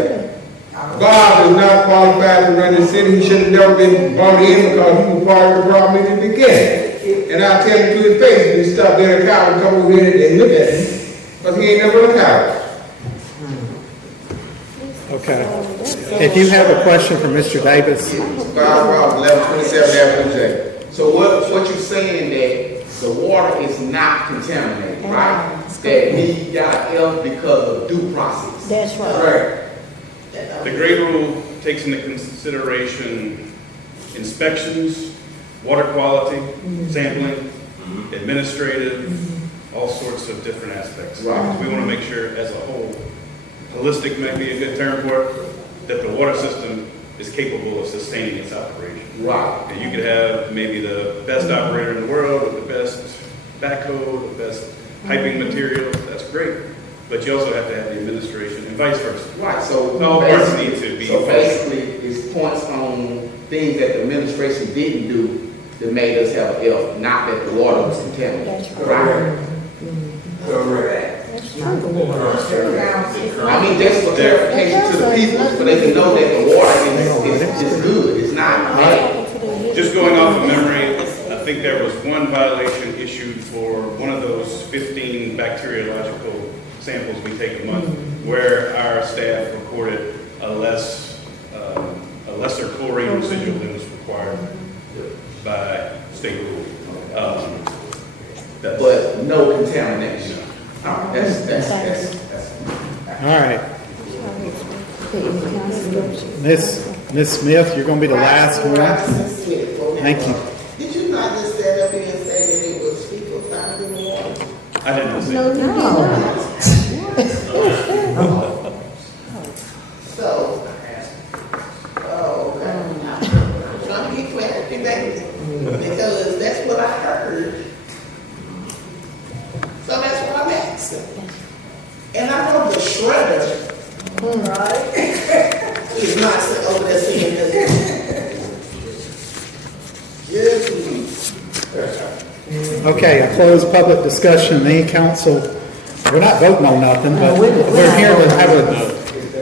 Bob is not qualified to run the city. He should have never been brought in, because he was part of the problem in the beginning. And I'll tell him to his face, if he stop being a coward and come over here and look at him, because he ain't never a coward. Okay. If you have a question for Mr. Davis. 1127 Avenue J. So what you're saying that the water is not contaminated, right? That he got F because of due process. That's right. The grade rule takes into consideration inspections, water quality, sampling, administrative, all sorts of different aspects. Right. We want to make sure, as a whole, holistic might be a good term for it, that the water system is capable of sustaining its operation. Right. And you could have maybe the best operator in the world, with the best backhoe, the best piping materials, that's great. But you also have to have the administration and vice versa. Right, so All parts need to be. So basically, it's points on things that the administration didn't do that made us have an F, not that the water was contaminated. Right? Correct. I mean, just for clarification to the people, so they can know that the water is good, it's not bad. Just going off of memory, I think there was one violation issued for one of those 15 bacteriological samples we take a month, where our staff recorded a lesser chlorine residual than was required by state rule. But no contamination. That's. All right. Miss Smith, you're gonna be the last one. Thank you. Did you not just stand up here and say that it was fecal found in the water? I didn't say. So, okay. Trying to get clarification because that's what I heard. So that's what I'm asking. And I know the shredder, right, is not over there saying that. Yes, please. Okay, I close public discussion. Any council, we're not voting on nothing, but we're here to have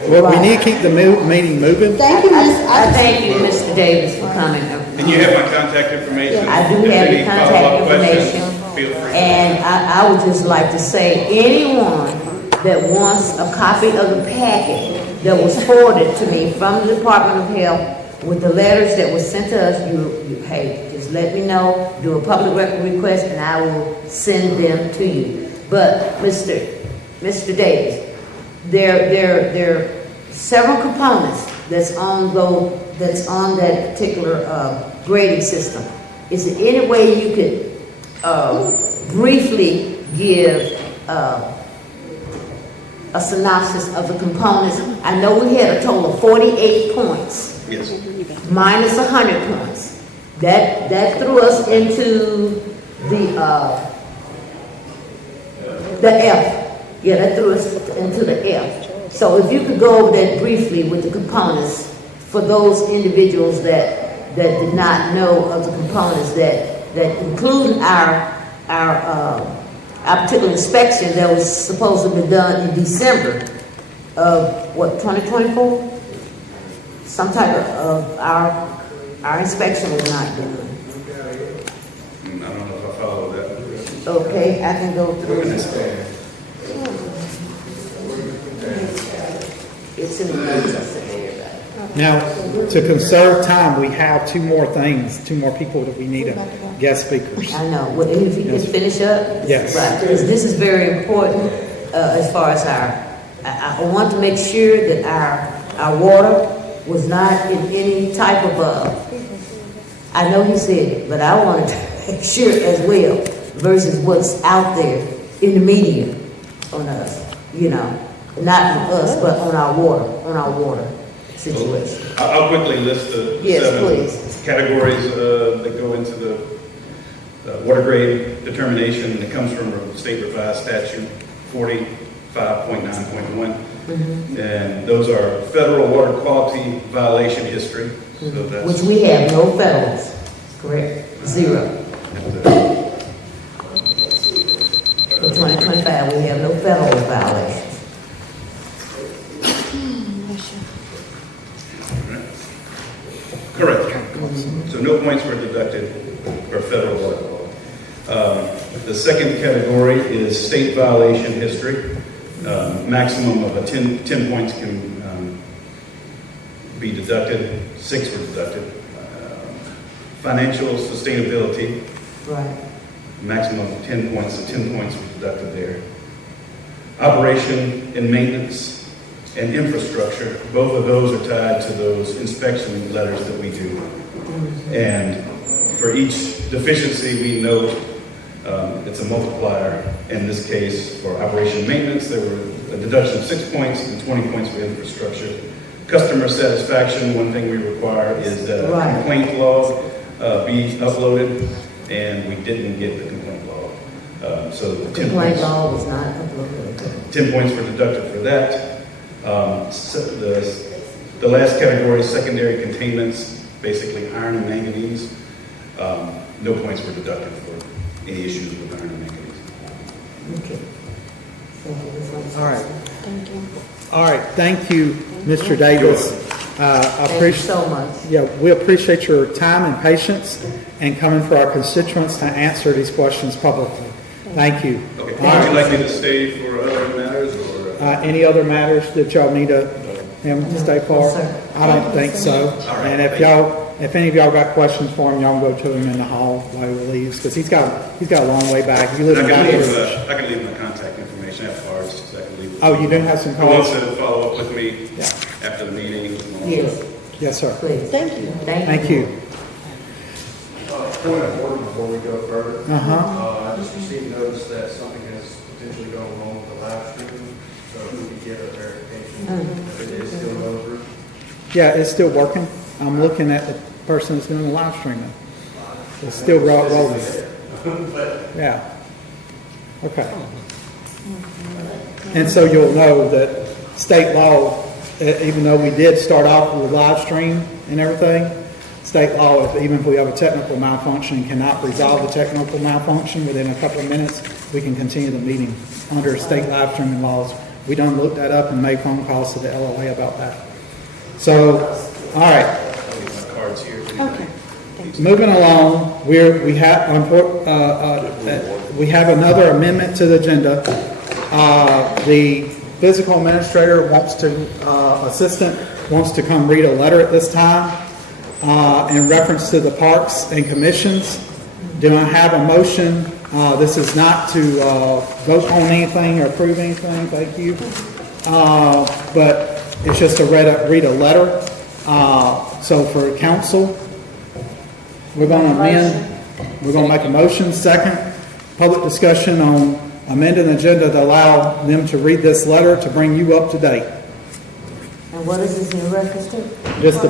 well, we need to keep the meeting moving. Thank you, Miss. I thank you, Mr. Davis, for coming. And you have my contact information. I do If have any your contact follow-up questions, information. feel free. And I would just like to say, anyone that wants a copy of the packet that was forwarded to me from the Department of Health with the letters that were sent to us, hey, just let me know, do a public record request, and I will send them to you. But Mr. Davis, there are several components that's on that particular grading system. Is there any way you could briefly give a synopsis of the components? I know we had a total of 48 points. Yes. Minus 100 points. That threw us into the F. Yeah, that threw us into the F. So if you could go over that briefly with the components for those individuals that did not know of the components that include our particular inspection that was supposed to be done in December of 2024? Some type of our inspection was not done. I don't know if I follow that. Okay, I can go through it. It's in the notes I sent everybody. Now, to conserve time, we have two more people that we need as guest speakers. I know. Well, if you can finish up? Yes. Right, because this is very important as far as I want to make sure that our water was not in any type of, I know he said it, but I wanted to make sure as well versus what's out there in the media on us, not on us, but on our water situation. I'll quickly list the seven categories that go into the water grade determination that comes from a state revised statute 45.9.1. And those are federal water quality violation history. So that's, which we have no federals, correct? Zero. For 2025, we have no federal violations. correct. So no points were deducted for federal water. The second category is state violation history. Maximum of 10 points can be deducted. 6 were deducted. Financial sustainability. Right. Maximum of 10 points, so 10 points were deducted there. Operation and maintenance and infrastructure, both of those are tied to those inspection letters that we do. And for each deficiency, we note it's a multiplier. In this case, for operation and maintenance, there were a deduction of 6 points and 20 points for infrastructure. Customer satisfaction, one thing we require is that a complaint log be uploaded, and we didn't get the complaint log. So the 10 Complaint points, law was not applicable. 10 points were deducted for that. So the last category is secondary containments, basically iron and manganese. No points were deducted for any issues with iron and manganese. Okay. Thank you, Ms. Lawson. All right. Thank you. All right, thank you, Mr. Davis. I Thank you appreciate. so much. Yeah, we appreciate your time and patience and coming for our constituents to answer these questions publicly. Thank you. Okay, All would you right. like me to stay for other matters or? Any other matters that y'all need him to stay for? No, sir. I don't think so. All right, And if any of y'all got questions for him, y'all can go to him in the hall while he leaves, because he's got a long way back. You live in Baton Rouge. I can leave my contact information. I have cards, so I can leave. Oh, you do have some Who wants cards? to follow up with me Yeah. after the meeting? Yes, Yes, sir. please. Thank you. Thank you. Point of order before we go further. Uh-huh. I just received notice that something has potentially gone wrong with the live stream, so if we could get a verification if it is still going through. Yeah, it's still working. I'm looking at the person that's doing the live streaming. It's still rolling. Yeah. Okay. And so you'll know that state law, even though we did start off with live stream and everything, state law, even if we have a technical malfunction and cannot resolve the technical malfunction within a couple of minutes, we can continue the meeting under state live streaming laws. We done looked that up and made phone calls to the LOA about that. So, all right. I'll leave my cards here. Okay. Moving along, we have another amendment to the agenda. The physical administrator assistant wants to come read a letter at this time in reference to the parks and commissions. Do I have a motion? This is not to vote on anything or approve anything, thank you. But it's just to read a letter. So for council, we're going to make a motion. Second, public discussion on amending the agenda to allow them to read this letter to bring you up to date. And what is this in reference to? Just the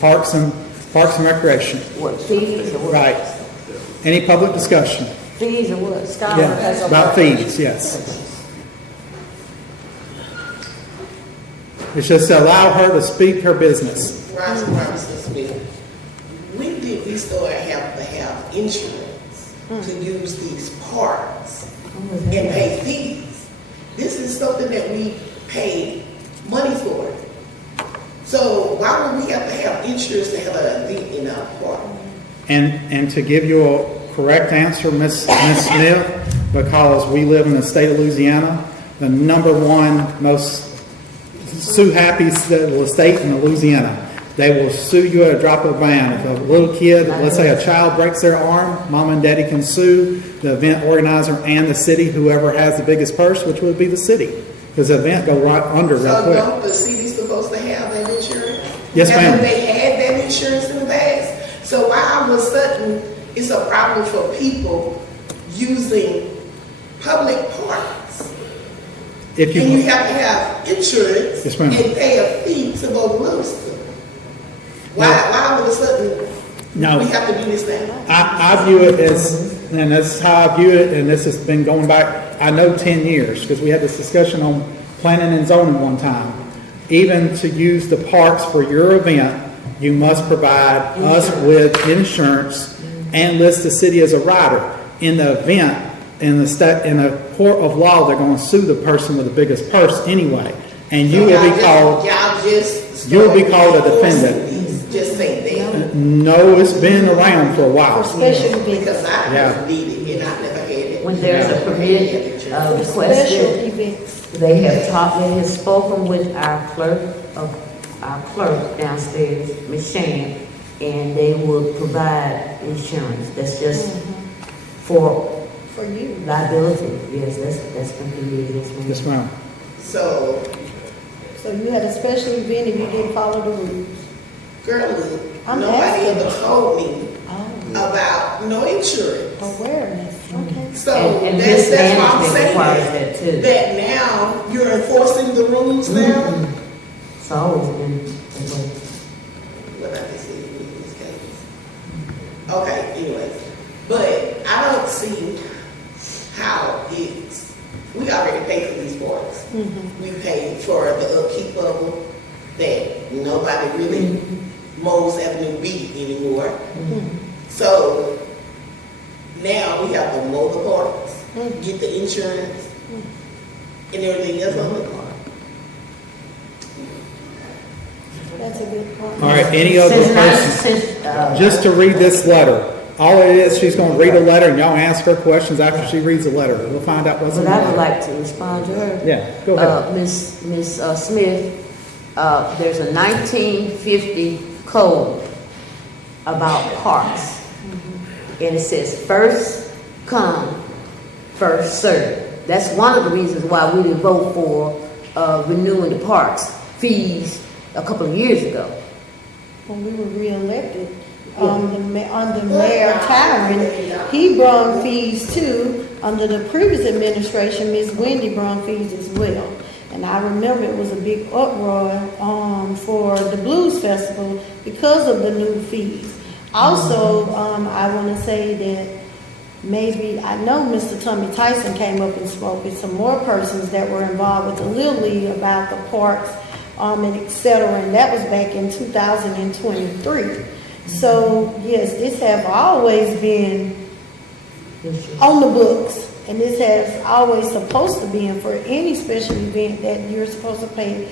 parks and recreation. What, fees or what? Right. Any public discussion? Fees or what? Yeah, about fees, yes. It's just to allow her to speak her business. When did we start having to have insurance to use these parks and pay fees? This is something that we pay money for. So why would we have to have insurance to have an event in our park? And to give you a correct answer, Ms. Smith, because we live in the state of Louisiana, the number one most sue-happy state in Louisiana. They will sue you at a drop of a band. If a little kid, let's say a child breaks their arm, mom and daddy can sue the event organizer and the city, whoever has the biggest purse, which would be the city, because the event go right under real So quick. don't the city supposed to have that insurance? Yes, ma'am. Haven't they had that insurance in the past? So why all of a sudden it's a problem for people using public parks? If you, And you have to have insurance Yes, ma'am. and pay a fee to Bogalusa. Why all of a sudden No. we have to do this thing? I view it as, and this is how I view it, and this has been going back, I know 10 years, because we had this discussion on planning and zoning one time. Even to use the parks for your event, you must provide us with insurance and list the city as a rider. In the event, in a court of law, they're going to sue the person with the biggest purse anyway, and you will be called. You will be called a defendant. Just say that. No, it's been around for a while. Special Because events. I Yeah. never needed it and I never had it. When there's a permit Special requested, events. they have spoken with our clerk downstairs, Ms. Shan, and they will provide insurance. That's just for For you. liability. Yes, that's completely, Yes, ma'am. So, So you had a special event if you didn't follow the rules. girl, I'm nobody asking. ever told me Oh, about no insurance. awareness. Okay. So And that's why I'm mismanagement saying requires that too. that now you're enforcing the rules now. It's always been the way. What I just said in this case. Okay, anyways, but I don't see how it's, we already paid for these parks. We paid for the upkeep of them, that nobody really mows Avenue B anymore. So now we have to mow the parks, get the insurance, and everything else on the car. That's a good point. All right, any other questions? Just to read this letter. All it is, she's gonna read a letter and y'all ask her questions after she reads the letter. We'll find out what's in But the I would letter. like to respond to her. Yeah, go ahead. Miss Smith, there's a 1950 code about parks. And it says, first come, first serve. That's one of the reasons why we didn't vote for renewing the parks fees a couple of years ago. When we were reelected, under Mayor Tyron, he brought fees too. Under the previous administration, Miss Wendy brought fees as well. And I remember it was a big uproar for the Blues Festival because of the new fees. Also, I want to say that maybe, I know Mr. Tommy Tyson came up and spoke with some more persons that were involved with the Little League about the parks, and et cetera, and that was back in 2023. So, yes, this have always been on the books, and this has always supposed to be, and for any special event that you're supposed to pay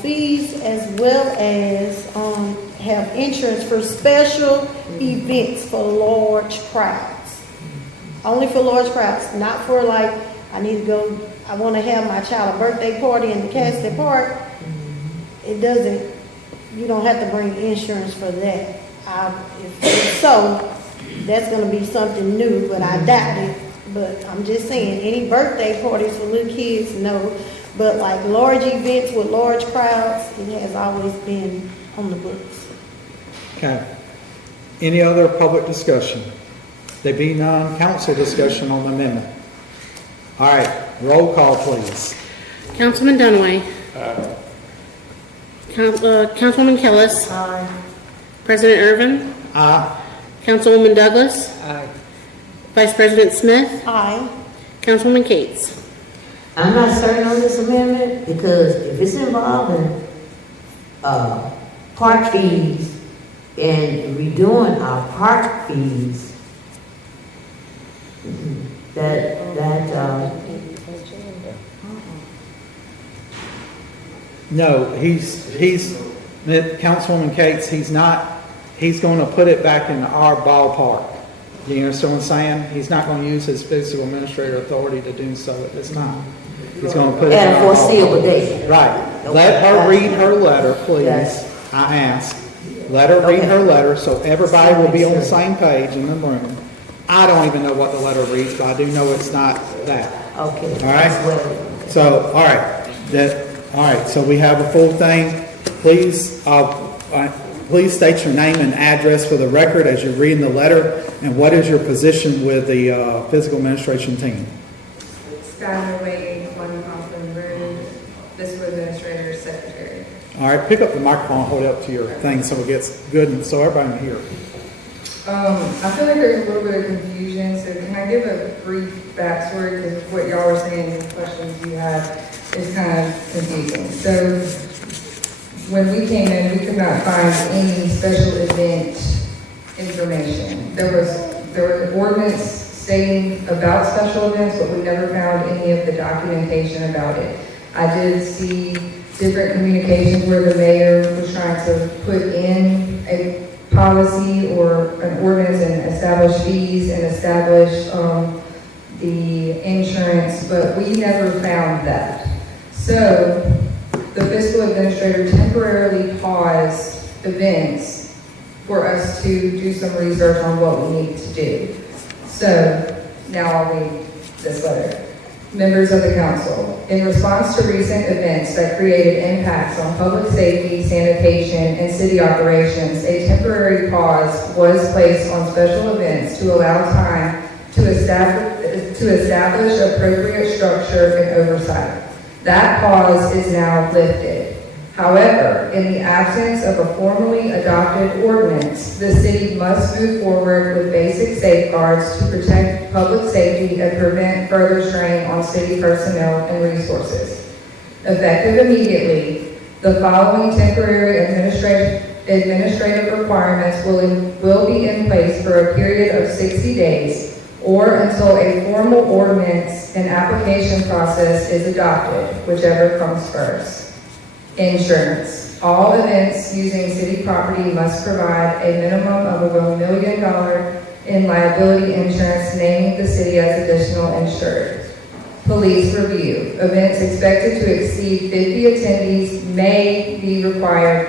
fees as well as have insurance for special events for large crowds. Only for large crowds, not for like, I need to go, I want to have my child a birthday party in the Cassidy Park. It doesn't, you don't have to bring insurance for that. If so, that's going to be something new, but I doubt it. But I'm just saying, any birthday parties for little kids, no. But like large events with large crowds, it has always been on the books. Okay. Any other public discussion? There be none, council discussion on the amendment. All right, roll call, please. Councilman Dunaway. Councilwoman Kellis. Aye. President Irvin. Aye. Councilwoman Douglas. Aye. Vice President Smith. Aye. Councilwoman Cates. I'm not certain on this amendment because if it's involving park fees and redoing our park fees, No, he's Councilwoman Cates, he's going to put it back in our ballpark. You understand what I'm saying? He's not going to use his physical administrator authority to do so at this time. He's going to put it in at a our foreseeable ballpark. date. Right. Let her read her letter, please. Yes. I ask. Let her read her letter so everybody will be on the same page in the room. I don't even know what the letter reads, but I do know it's not that. Okay. All right? So, all right. So we have a full thing. Please state your name and address for the record as you're reading the letter, and what is your position with the physical administration team? Skylar Wade, 1 Hoffman Road, Fiscal Administrator, Secretary. All right, pick up the microphone, hold it up to your thing so it gets good and so everybody can hear. I feel like there's a little bit of confusion, so can I give a brief backstory, because what y'all were saying and the questions you had is kind of confusing. So when we came in, we could not find any special event information. There was an ordinance stating about special events, but we never found any of the documentation about it. I did see different communications where the mayor was trying to put in a policy or an ordinance and establish fees and establish the insurance, but we never found that. So the fiscal administrator temporarily paused events for us to do some research on what we need to do. So now I'll read this letter. Members of the council, in response to recent events that created impacts on public safety, sanitation, and city operations, a temporary pause was placed on special events to allow time to establish appropriate structure and oversight. That pause is now lifted. However, in the absence of a formally adopted ordinance, the city must move forward with basic safeguards to protect public safety and prevent further strain on city personnel and resources. Effective immediately, the following temporary administrative requirements will be in place for a period of 60 days or until a formal ordinance and application process is adopted, whichever comes first. Insurance. All events using city property must provide a minimum of $1 million in liability insurance, naming the city as additional insured. Police review. Events expected to exceed 50 attendees may require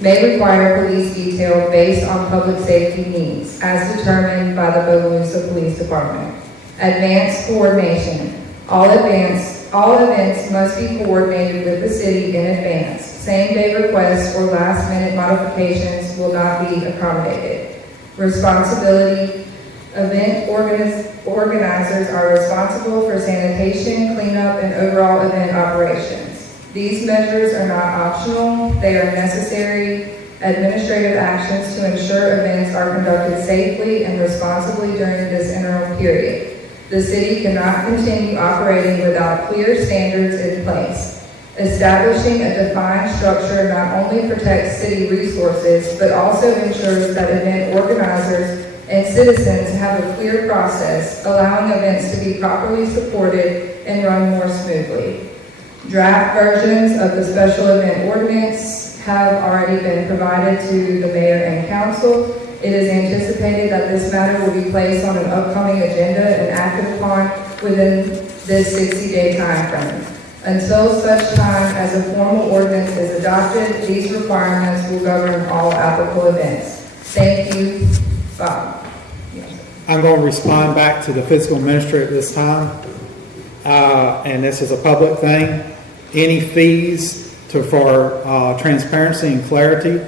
police detail based on public safety needs, as determined by the Bogalusa Police Department. Advanced coordination. All events must be coordinated with the city in advance. Same-day requests or last-minute modifications will not be accommodated. Responsibility. Event organizers are responsible for sanitation, cleanup, and overall event operations. These measures are not optional. They are necessary administrative actions to ensure events are conducted safely and responsibly during this interim period. The city cannot continue operating without clear standards in place. Establishing a defined structure not only protects city resources, but also ensures that event organizers and citizens have a clear process, allowing events to be properly supported and run more smoothly. Draft versions of the special event ordinance have already been provided to the mayor and council. It is anticipated that this matter will be placed on an upcoming agenda and acted upon within this 60-day time frame. Until such time as a formal ordinance is adopted, these requirements will govern all applicable events. Thank you, Bob. I'm going to respond back to the fiscal administrator this time, and this is a public thing. Any fees for transparency and clarity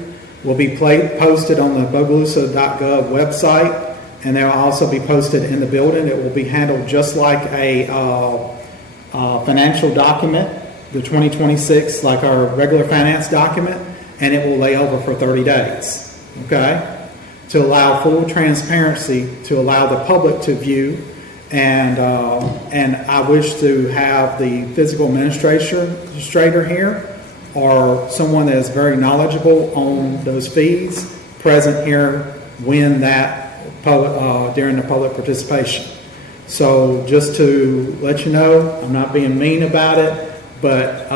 will be posted on the bogalusa.gov website, and they will also be posted in the building. It will be handled just like a financial document, the 2026, like our regular finance document, and it will lay over for 30 days, okay? To allow full transparency, to allow the public to view, and I wish to have the fiscal administrator here, or someone that is very knowledgeable on those fees present here when that during the public participation. So just to let you know, I'm not being mean about it, but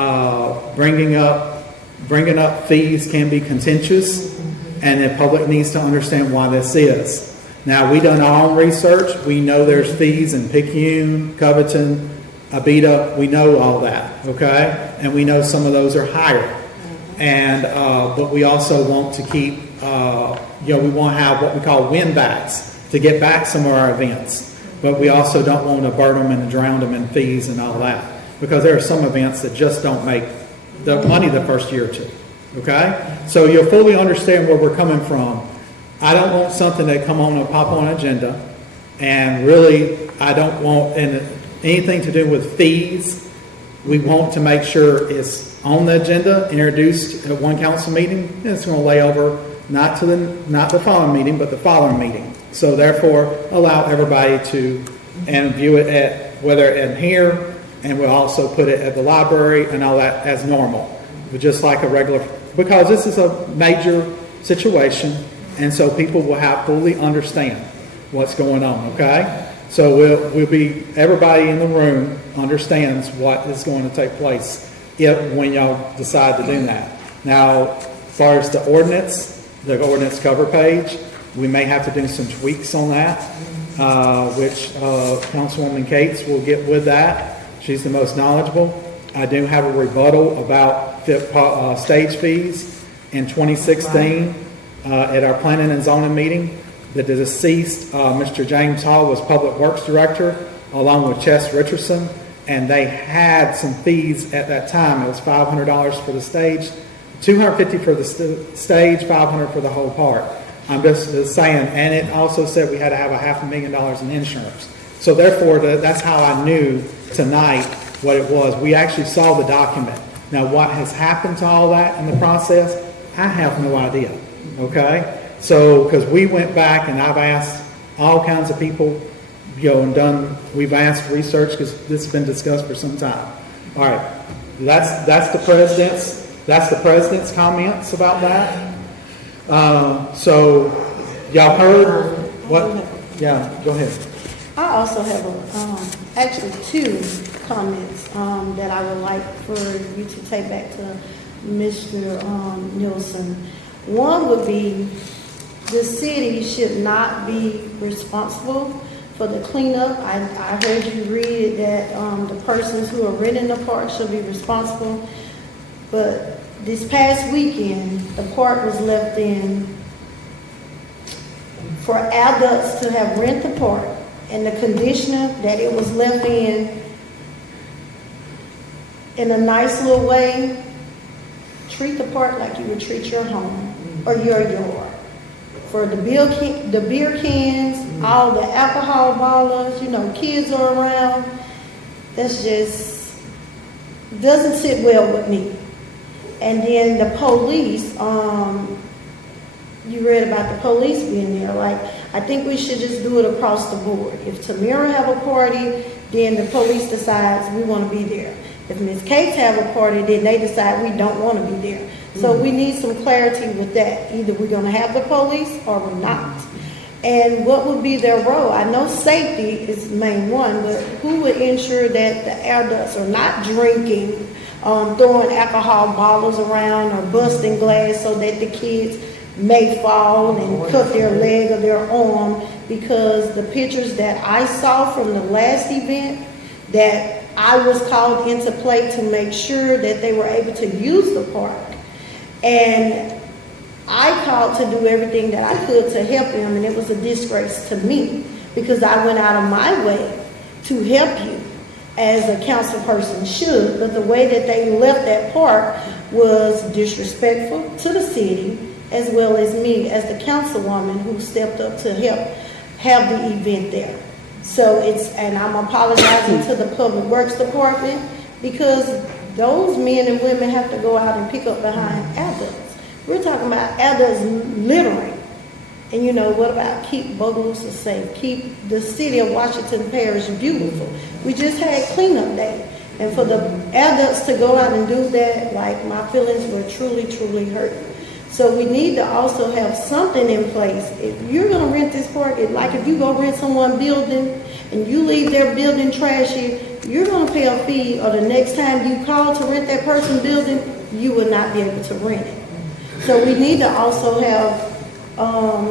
bringing up fees can be contentious, and the public needs to understand why this is. Now, we've done our own research. We know there's fees in Picayune, Covington, Abita. We know all that, okay? And we know some of those are higher. And but we also want to keep, we want to have what we call win backs to get back some of our events. But we also don't want to burn them and drown them in fees and all that, because there are some events that just don't make the money the first year or two, okay? So you'll fully understand where we're coming from. I don't want something that pop on an agenda, and really I don't want anything to do with fees. We want to make sure it's on the agenda, introduced at one council meeting, and it's going to lay over not the following meeting, but the following meeting. So therefore, allow everybody to view it at whether in here, and we'll also put it at the library and all that as normal, but just like a regular, because this is a major situation, and so people will fully understand what's going on. Okay, so we'll be, everybody in the room understands what is going to take place when y'all decide to do that. Now, as far as the ordinance cover page, we may have to do some tweaks on that, which Councilwoman Cates will get with that. She's the most knowledgeable. I do have a rebuttal about stage fees in 2016 at our planning and zoning meeting. The deceased, Mr. James Hall, was Public Works Director, along with Chess Richardson, and they had some fees at that time. It was $500 for the stage, $250 for the stage, $500 for the whole part. I'm just saying, and it also said we had to have $500,000 in insurance. So therefore, that's how I knew tonight what it was. We actually saw the document. Now, what has happened to all that in the process, I have no idea, okay? So, because we went back and I've asked all kinds of people, and we've asked research, because this has been discussed for some time. All right, that's the president's comments about that. So, y'all heard what? Yeah, go ahead. I also have actually two comments that I would like for you to take back to Mr. Nielsen. One would be the city should not be responsible for the cleanup. I heard you read that the persons who are renting the park should be responsible. But this past weekend, the park was left in for adults to have rent the park, and the conditioner that it was left in a nice little way. Treat the park like you would treat your home or your yard. For the beer cans, all the alcohol bottles, kids are around. That's just doesn't sit well with me. And then the police, you read about the police being there. Like, I think we should just do it across the board. If Tamira have a party, then the police decides we want to be there. If Ms. Cates have a party, then they decide we don't want to be there. So we need some clarity with that. Either we're going to have the police or we're not. And what would be their role? I know safety is the main one, but who would ensure that the adults are not drinking, throwing alcohol bottles around or busting glass so that the kids may fall and cut their leg or their arm? Because the pictures that I saw from the last event, that I was called into play to make sure that they were able to use the park. And I called to do everything that I could to help them, and it was a disgrace to me because I went out of my way to help you as a council person should. But the way that they left that park was disrespectful to the city as well as me as the councilwoman who stepped up to help have the event there. So and I'm apologizing to the Public Works Department because those men and women have to go out and pick up behind adults. We're talking about adults littering. And what about keep Bogalusa safe? Keep the city of Washington Parish beautiful. We just had cleanup day. And for the adults to go out and do that, like, my feelings were truly, truly hurt. So we need to also have something in place. If you're going to rent this park, like if you go rent someone's building and you leave their building trashy, you're going to pay a fee, or the next time you call to rent that person's building, you will not be able to rent it. So we need to also have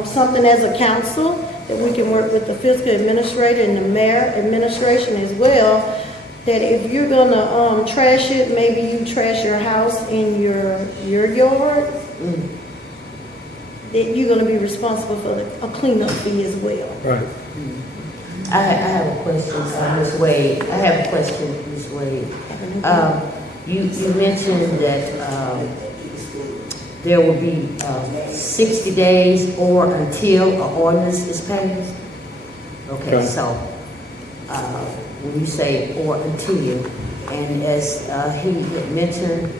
something as a council that we can work with the fiscal administrator and the mayor administration as well, that if you're going to trash it, maybe you trash your house in your yard, that you're going to be responsible for a cleanup fee as well. Right. I have a question, Ms. Wade. Ms. Wade. You mentioned that there will be 60 days or until an ordinance is passed. Okay. So when you say or until, and as he had mentioned,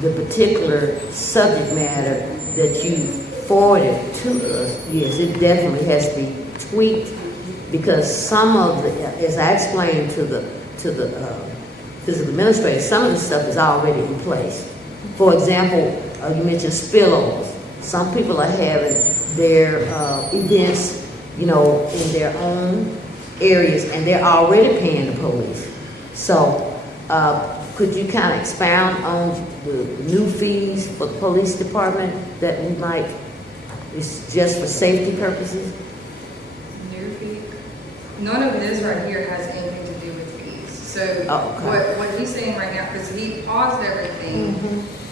the particular subject matter that you forwarded to us, yes, it definitely has to be tweaked, because some of the, as I explained to the physical administrator, some of the stuff is already in place. For example, you mentioned spillovers. Some people are having their events, in their own areas, and they're already paying the police. So, could you kind of expound on the new fees for the police department that we might, it's just for safety purposes? New fee? None of this right here has anything to do with fees. So what he's saying right now, because he paused everything,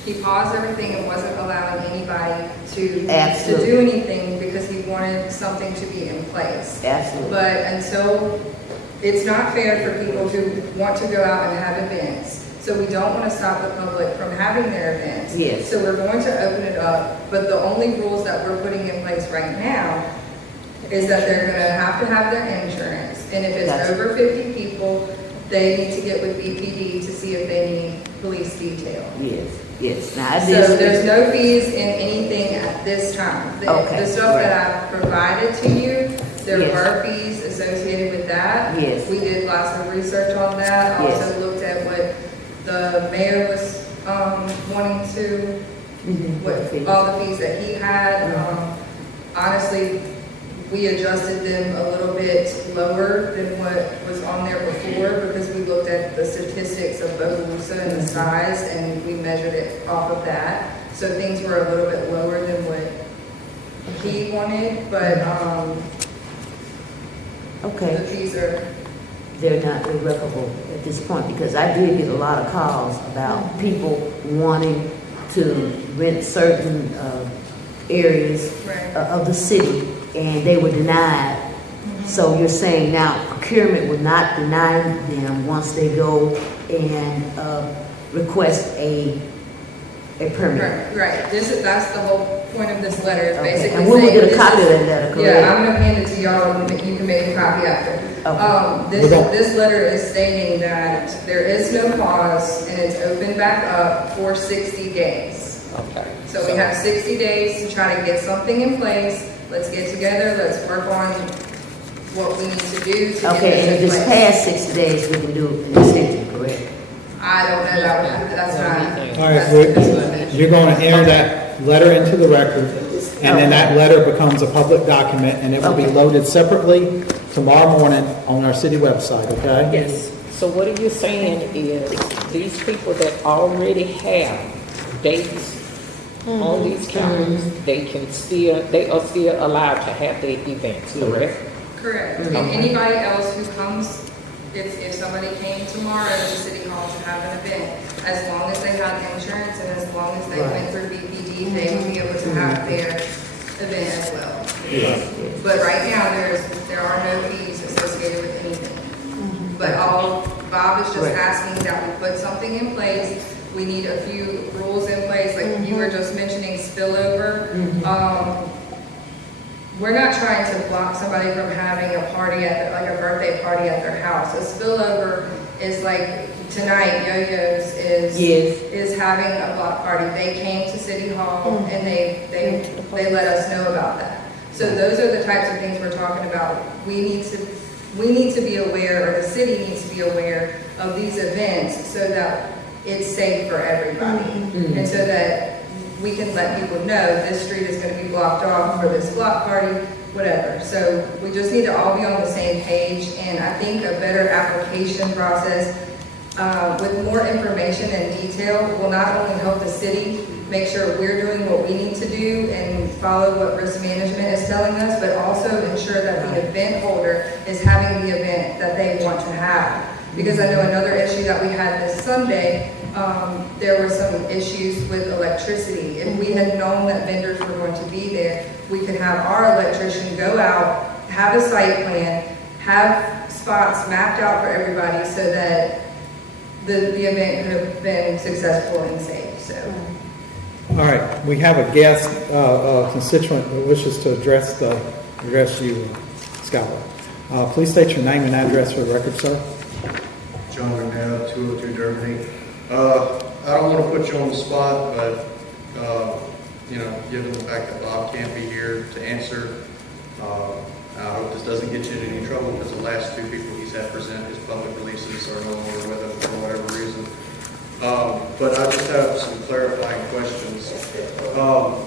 he paused everything and wasn't allowing anybody to do anything because he wanted something to be in place. Absolutely. But until, it's not fair for people who want to go out and have events. So we don't want to stop the public from having their events. Yes. So we're going to open it up, but the only rules that we're putting in place right now is that they're going to have their insurance. And if it's over 50 people, they need to get with BPD to see if they need police detail. Yes. Now, So there's no fees in anything at this time. The stuff that I provided to you, there were fees associated with that. Yes. We did lots of research on that. Yes. Also looked at what the mayor was wanting to, all the fees that he had. Honestly, we adjusted them a little bit lower than what was on there before because we looked at the statistics of Bogalusa and the size and we measured it off of that. So things were a little bit lower than what he wanted, but the fees are... They're not irreparable at this point because I did get a lot of calls about people wanting to rent certain areas of the city and they were denied. So you're saying now procurement will not deny them once they go and request a permit. Right. That's the whole point of this letter. Is basically and we will saying get a copy of that letter, correct? Yeah, I'm going to hand it to y'all and you can make a copy after. This letter is stating that there is no pause and it's open back up for 60 days. Okay. So we have 60 days to try to get something in place. Let's get together. Let's work on what we need to do to get Okay, and if this in it's place. past 60 days, we can do an extension, correct? I don't know that. That's not. All right, you're going to enter that letter into the record, and then that letter becomes a public document, and it will be loaded separately tomorrow morning on our city website, okay? Yes. So what are you saying is these people that already have dates on these calendars, they are still allowed to have their events, correct? Correct. And anybody else who comes, if somebody came tomorrow to City Hall to have an event, as long as they had insurance and as long as they went through BPD, they would be able to have their event as well. But right now, there are no fees associated with anything. But Bob is just asking that we put something in place. We need a few rules in place, like you were just mentioning spillover. We're not trying to block somebody from having a party like a birthday party at their house. A spillover is like tonight, Yo-Yo's is having a block party. They came to City Hall and they let us know about that. So those are the types of things we're talking about. We need to be aware, or the city needs to be aware of these events so that it's safe for everybody. And so that we can let people know this street is going to be blocked off for this block party, whatever. So we just need to all be on the same page, and I think a better application process with more information and detail will not only help the city make sure we're doing what we need to do and follow what risk management is telling us, but also ensure that the event holder is having the event that they want to have. Because I know another issue that we had this Sunday, there were some issues with electricity. If we had known that vendors were going to be there, we could have our electrician go out, have a site plan, have spots mapped out for everybody so that the event could have been successful and safe. So. All right, we have a guest, constituent who wishes to address you, Skylar. Please state your name and address for the record, sir. John McNabb, 202 Derby. I don't want to put you on the spot, but, given the fact that Bob can't be here to answer, I hope this doesn't get you in any trouble because the last two people he's had present his public releases are no longer with us for whatever reason. But I just have some clarifying questions.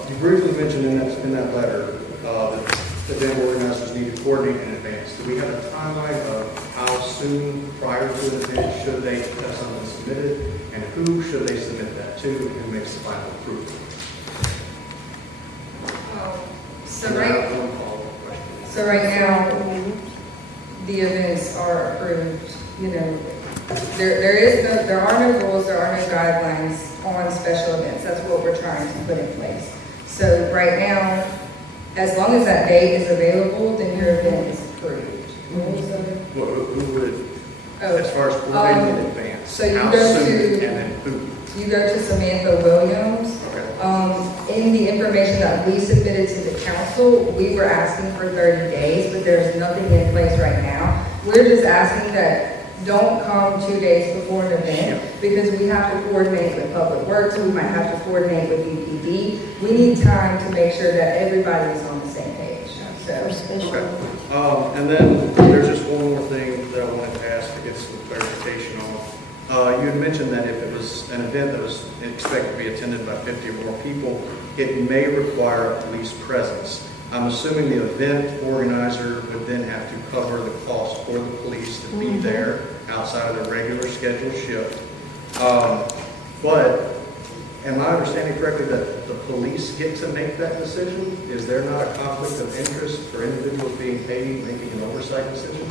You briefly mentioned in that letter that event organizers need to coordinate in advance. Do we have a timeline of how soon prior to an event should they have something submitted, and who should they submit that to, and who makes the final approval? So right now, the events are approved. There are no rules, there are no guidelines on special events. That's what we're trying to put in place. So right now, as long as that date is available, then your event is approved. Who would, as far as coordinating in advance? So you how go soon, to, and then who? You go to Samantha Williams. In the information that we submitted to the council, we were asking for 30 days, but there's nothing in place right now. We're just asking that don't come 2 days before an event, because we have to coordinate with Public Works, we might have to coordinate with EPD. We need time to make sure that everybody is on the same page, so. Okay. And then there's just one more thing that I wanted to ask to get some clarification on. You had mentioned that if it was an event that was expected to be attended by 50 or more people, it may require a police presence. I'm assuming the event organizer would then have to cover the cost for the police to be there outside of the regular scheduled shift. But am I understanding correctly that the police get to make that decision? Is there not a conflict of interest for individuals being paid making an oversight decision?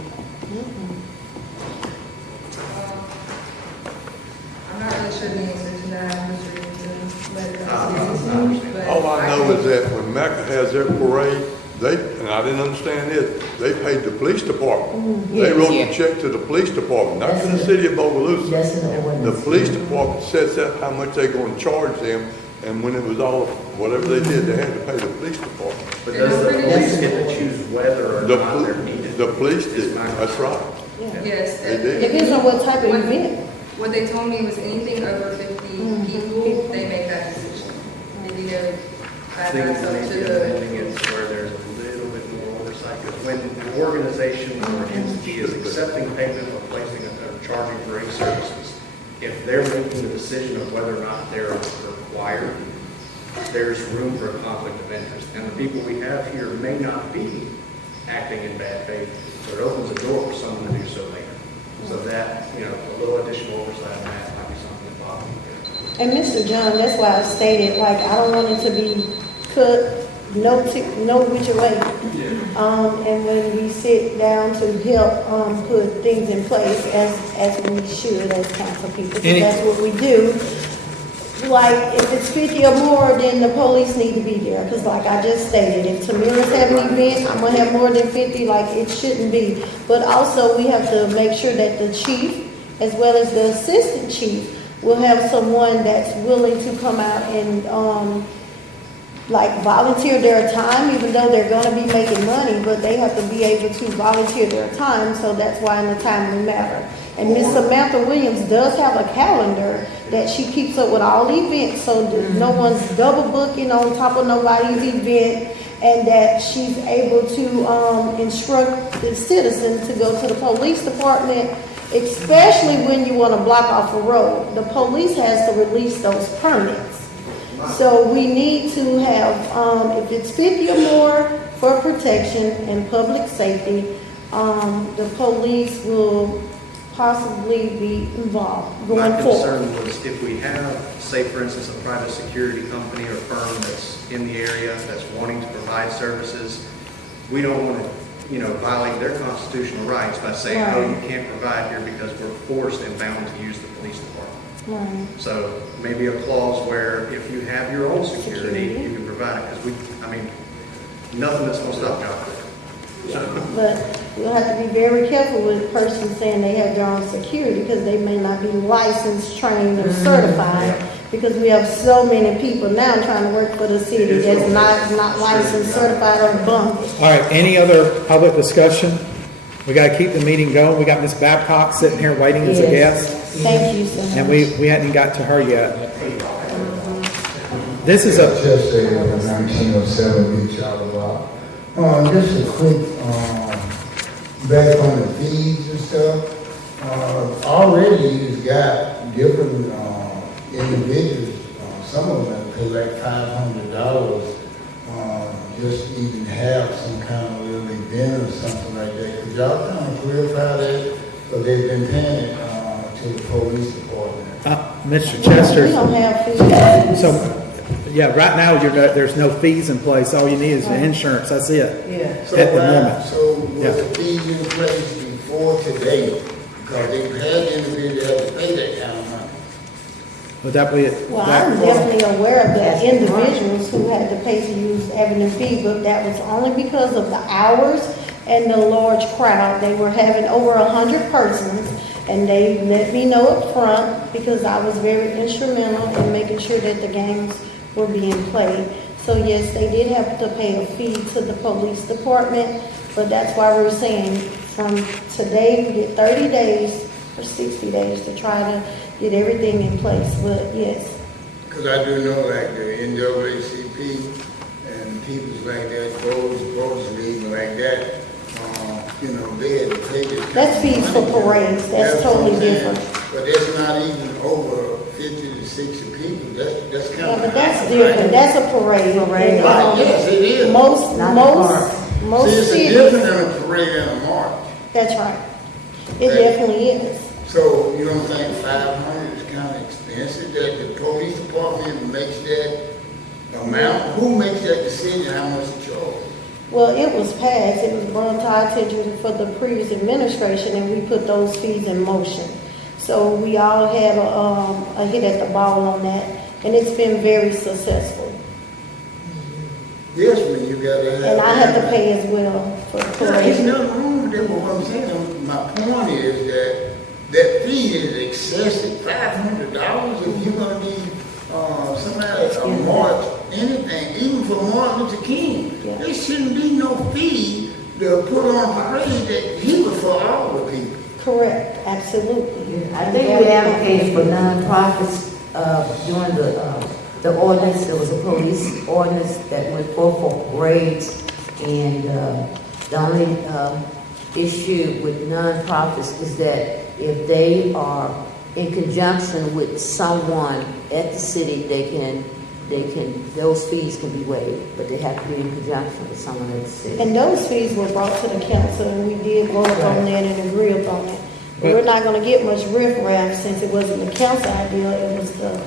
I'm not really sure the answer to that, Mr. All I know is that when Mecca has their parade, and I didn't understand this, they paid the police department. They wrote the check to the police department, not to the city of Bogalusa. The police department sets up how much they're going to charge them, and when it was all, whatever they did, they had to pay the police department. But does the police get to choose whether or not they're needed? The police did, that's right. Yes. They did. Depends on what type of event. What they told me was anything over 50 people, they make that decision. Maybe they're, I think that's up maybe to the the, thing is where there's a little bit more oversight, because when an organization or an entity is accepting payment or placing or charging for any services, if they're making the decision of whether or not they're required, there's room for a conflict of interest. And the people we have here may not be acting in bad faith, so it opens the door for someone to do so later. So that, a little additional oversight on that might be something that Bob can do. And Mr. John, that's why I stated, like, I don't want it to be cut no which way. And when we sit down to help put things in place as we should as council people, because that's what we do. Like, if it's 50 or more, then the police need to be there. Because like I just stated, if Tamira's having an event, I'm going to have more than 50, like it shouldn't be. But also, we have to make sure that the chief, as well as the assistant chief, will have someone that's willing to come out and volunteer their time, even though they're going to be making money, but they have to be able to volunteer their time, so that's why in the timely matter. And Miss Samantha Williams does have a calendar that she keeps up with all the events, so that no one's double booking on top of nobody's event, and that she's able to instruct the citizen to go to the police department, especially when you want to block off a road. The police has to release those permits. So we need to have, if it's 50 or more for protection and public safety, the police will possibly be involved going My forward. concern was if we have, say for instance, a private security company or firm that's in the area that's wanting to provide services, we don't want to, violate their constitutional rights by saying, oh, you can't provide here because we're forced and bound to use the police department. Right. So maybe a clause where if you have your own security, you can provide it, because nothing that's going to stop job. But we'll have to be very careful with persons saying they have their own security, because they may not be licensed, trained, or certified, because we have so many people now trying to work for the city that's not licensed, certified, or bundled. All right, any other public discussion? We got to keep the meeting going. We got Ms. Babcock sitting here waiting as a guest. Thank you so much. And we hadn't got to her yet. This is a... Just a 1907 Beach out of just a quick back on the fees and stuff. Already you've got different individuals, some of them collect $500 just to even have some kind of little event or something like that. Could y'all kind of clarify that? Because they've been paying it to the police department. Mr. Chester. We don't have fees. So, yeah, right now there's no fees in place. All you need is the insurance. That's it. Yeah. So, at the moment. So was the fees in place before today? Because they had the individual have to pay that kind of money. Would that be it? Well, I'm definitely aware of the individuals who had to pay to use Avenue B, but that was only because of the hours and the large crowd. They were having over 100 persons, and they let me know up front because I was very instrumental in making sure that the games were being played. So yes, they did have to pay a fee to the police department, but that's why we're saying from today we get 30 days for 60 days to try to get everything in place, but yes. Because I do know like the NAACP and people like that, voters league like that, you know, they had to pay this. That's fees for parades, that's totally what I'm saying. different. But that's not even over 50 to 60 people, that's kind Yeah, of. but that's different, that's a parade. Parade. Right, yes, it is. Most See, it's cities, different than a parade and a march. that's right. It definitely is. So you don't think 500 is kind of expensive, that the police department makes that amount? Who makes that decision, how much to charge? Well, it was passed, it was brought to our attention for the previous administration, and we put those fees in motion. So we all have a hit at the ball on that, and it's been very successful. Yes, but you gotta have. And I have to pay as well for the There's parade. nothing wrong with that, but what I'm saying, my point is that fee is excessive, $500 if you're gonna give somebody a march, anything, even for Martin Luther King. There shouldn't be no fee to put on a parade that he was for all the people. Correct, absolutely. I think we advocated for nonprofits during the ordinance. There was a police ordinance that went forth for parades, and the only issue with nonprofits is that if they are in conjunction with someone at the city, those fees can be waived, but they have to be in conjunction with someone at the city. And those fees were brought to the council, and we did vote on that and agree upon it. But we're not gonna get much riffraff since it wasn't the council idea, it was the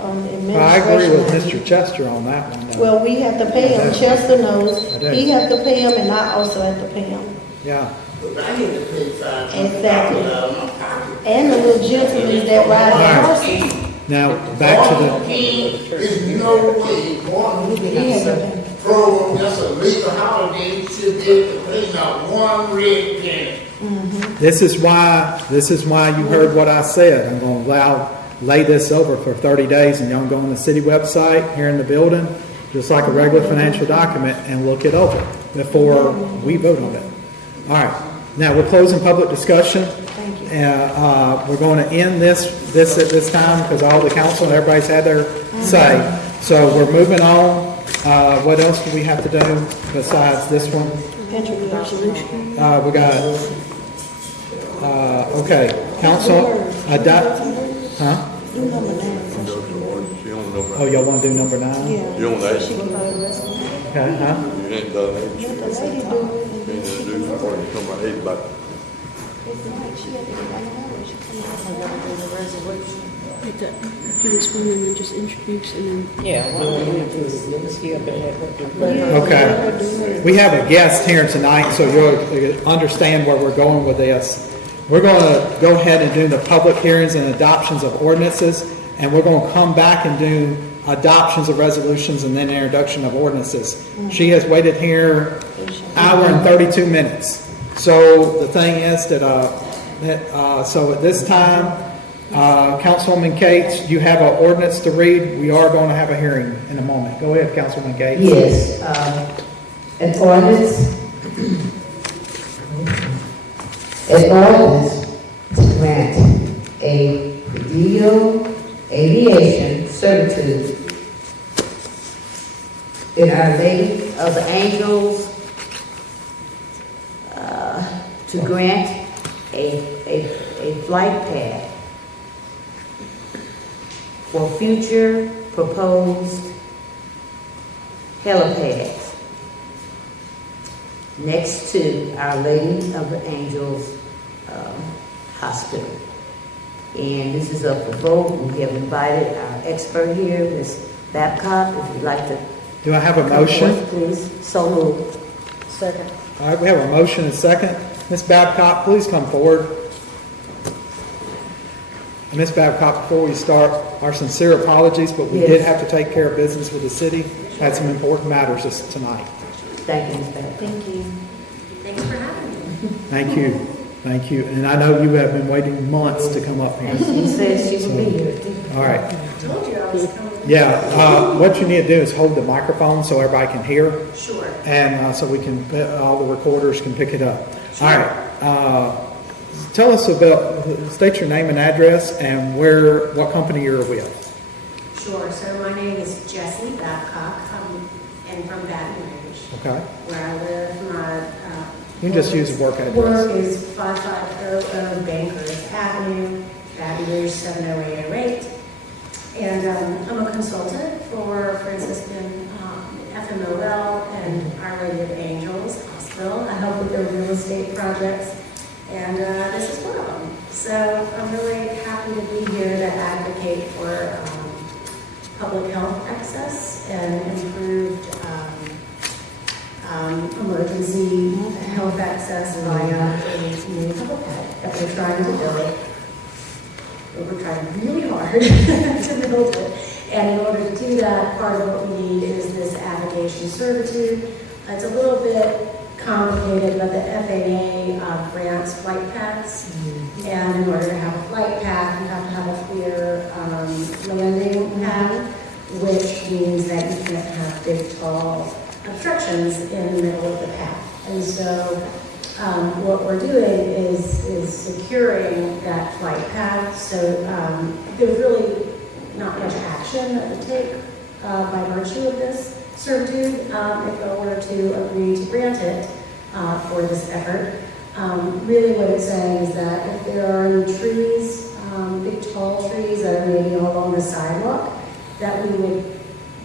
administration. I agree with idea. Mr. Chester on that one. though. Well, we have to pay him, Chester knows, I do. he have to pay him, and I also have to pay him. Yeah. But I need to pay $500 Exactly. out of my pocket. And the little gentlemen that ride the horses. Now, back to Martin King is no way, Martin Luther King program, that's a legal holiday, you should be able to pay not one red penny. this is why you heard what I said. I'm going to lay this over for 30 days, and y'all go on the city website here in the building, just like a regular financial document, and look it over before we vote on it. All right. Now, we're closing public discussion. Thank you. We're going to end this at this time because all the council and everybody's had their say. So we're moving on. What else do we have to do besides this one? Resolution. We got, okay, council, adopt, huh? She don't know Oh, y'all want to do number 9? Yeah. You don't know. She can buy the rest of them. Okay, huh? You ain't done that. Let the lady do it. You ain't gonna do what you talking about, eight, but It's like she had to get out of her, she couldn't have her do the resolution. Do this one and then just introduce and then. Yeah, what we're gonna do is let us hear them, let her do it. Okay. We have a guest here tonight, so you'll understand where we're going with this. We're going to go ahead and do the public hearings and adoptions of ordinances, and we're going to come back and do adoptions of resolutions and then introduction of ordinances. She has waited here hour and 32 minutes. So the thing is so at this time, Councilwoman Cates, you have an ordinance to read. We are going to have a hearing in a moment. Go ahead, Councilwoman Cates. Yes, an ordinance to grant a Presidio Aviation servitude in Our Lady of the Angels, to grant a flight path for future proposed helipads next to Our Lady of the Angels Hospital. And this is up for vote. We have invited our expert here, Ms. Babcock, if you'd like to. Do I have a come motion? forth, please. So moved. Second. All right, we have a motion and a second. Ms. Babcock, please come forward. And Ms. Babcock, before we start, our sincere apologies, but we did have to take care of business with the city. Had some important matters tonight. Thank you, Ms. Babcock. Thank you. Thanks for having me. Thank you. Thank you. And I know you have been waiting months to come up here. And she says she will be here. All right. I told you I was coming. Yeah, what you need to do is hold the microphone so everybody can hear. Sure. And so we can, all the recorders can pick it up. All right. tell us about, state your name and address and what company you're with. Sure. So my name is Jessie Babcock, and from Baton Rouge, Okay. where I live. My You can just use the work address. work is 5500 Bankers Avenue, Baton Rouge 70808. And I'm a consultant for Franciscan FMOL and Our Lady of Angels Hospital. I help with their real estate projects, and this is one of them. So I'm really happy to be here to advocate for public health access and improved emergency health access via a new helipad that we're trying to build. We're trying really hard to build it. And in order to do that, part of what we need is this abrogation servitude. It's a little bit complicated, but the FAA grants flight paths. And in order to have a flight path, you have to have a clear landing path, which means that you can't have big, tall obstructions in the middle of the path. And so what we're doing is securing that flight path. So there's really not much action that would take by virtue of this servitude if I were to agree to grant it for this effort. Really what it's saying is that if there are any trees, big tall trees that are maybe along the sidewalk, that we would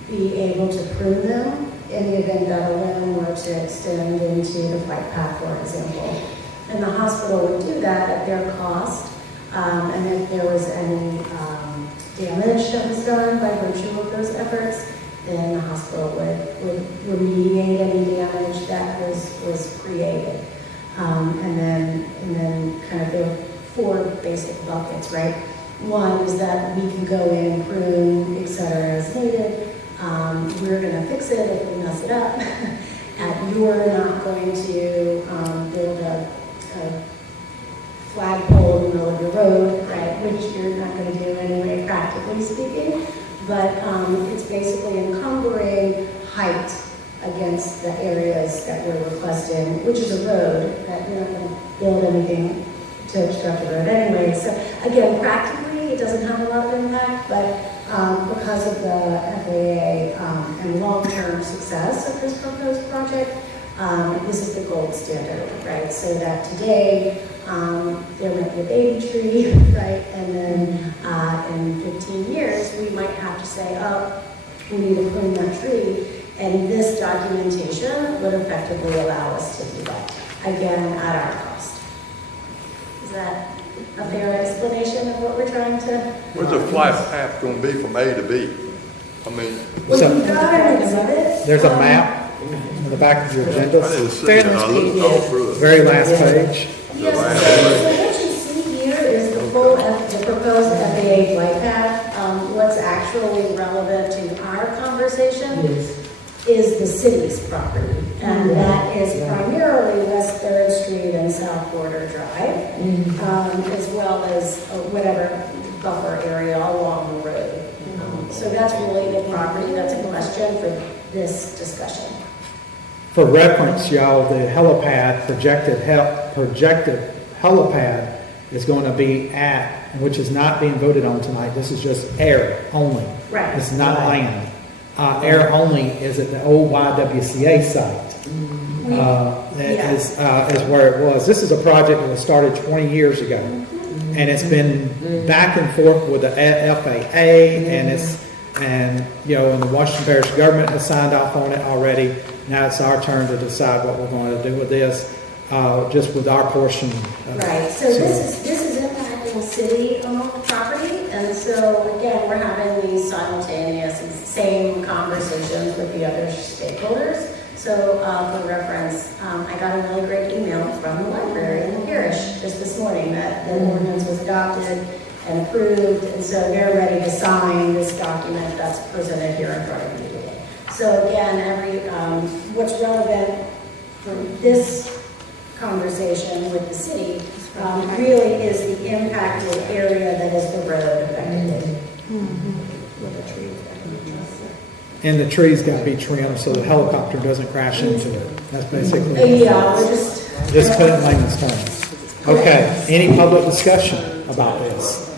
be able to prune them in the event that a limb were to extend into the flight path, for example. And the hospital would do that at their cost. And if there was any damage that was done by virtue of those efforts, then the hospital would remediate any damage that was created. And then kind of there are four basic buckets, right? One is that we can go in, prune, et cetera, as needed. We're going to fix it if we mess it up. And you're not going to build a flagpole in the middle of your road, right? Which you're not going to do anyway, practically speaking. But it's basically encumbering height against the areas that we're requesting, which is a road, that you're not going to build anything to obstruct the road anyway. So again, practically, it doesn't have a lot of impact, but because of the FAA and long-term success of this proposed project, this is the gold standard, right? So that today, there might be a baby tree, right? And then in 15 years, we might have to say, oh, we need to prune that tree. And this documentation would effectively allow us to do that, again, at our cost. Is that a fair explanation of what we're trying to? Where's the flight path going to be from A to B? I mean, well, you got an exhibit. There's a map in the back of your agenda. I didn't see it. I looked all through it. Very last page. Yes, so what you see here is the full, the proposed FAA flight path. What's actually relevant to our conversation is the city's property. And that is primarily West 3rd Street and South Border Drive, as well as whatever buffer area along the road. So that's really the property that's in question for this discussion. For reference, y'all, the helipad, projected helipad is going to be at, which is not being voted on tonight. This is just air only. Right. It's not land. Air only is at the old YWCA site. That is where it was. This is a project that was started 20 years ago. And it's been back and forth with the FAA, and the Washington Parish government has signed off on it already. Now it's our turn to decide what we're going to do with this, just with our portion. Right. So this is impacting city-owned property, and so again, we're having these simultaneous and same conversations with the other stakeholders. So for reference, I got a really great email from the library in the parish just this morning that the ordinance was adopted and approved, and so they're ready to sign this document that's presented here in front of you today. So again, what's relevant for this conversation with the city really is the impacted area that is the road effectively. And the trees got to be trimmed so the helicopter doesn't crash into it. That's basically Yeah, we're just put it in layman's terms. Okay, any public discussion about this?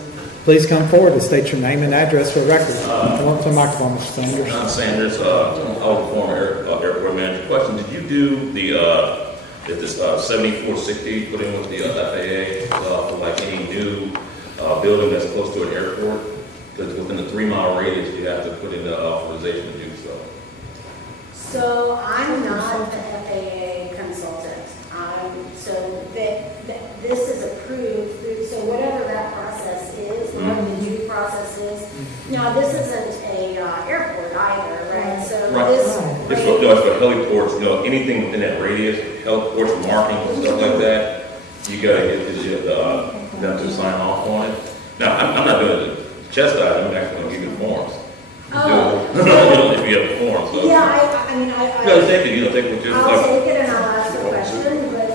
Please come forward and state your name and address for the record. Come up to the microphone, Mr. Sanders. John Sanders, former airport manager. Question, did you do this 7460 put in with the FAA for like any new building that's close to an airport? Because within the 3 mile radius, you have to put in the authorization to do so. So I'm not the FAA consultant. So this is approved through, so whatever that process is, whatever the due process is. Now, this isn't a airport either, right? So Right. this. It's for heliports, anything within that radius, heliports, markings, stuff like that, you gotta get them to sign off on it. Now, I'm not doing it to chastise, I'm actually gonna give you the forms. Oh. If you have the forms, so. Yeah, I mean, You gotta take it, take what you're. I'll take it and I'll ask the question, but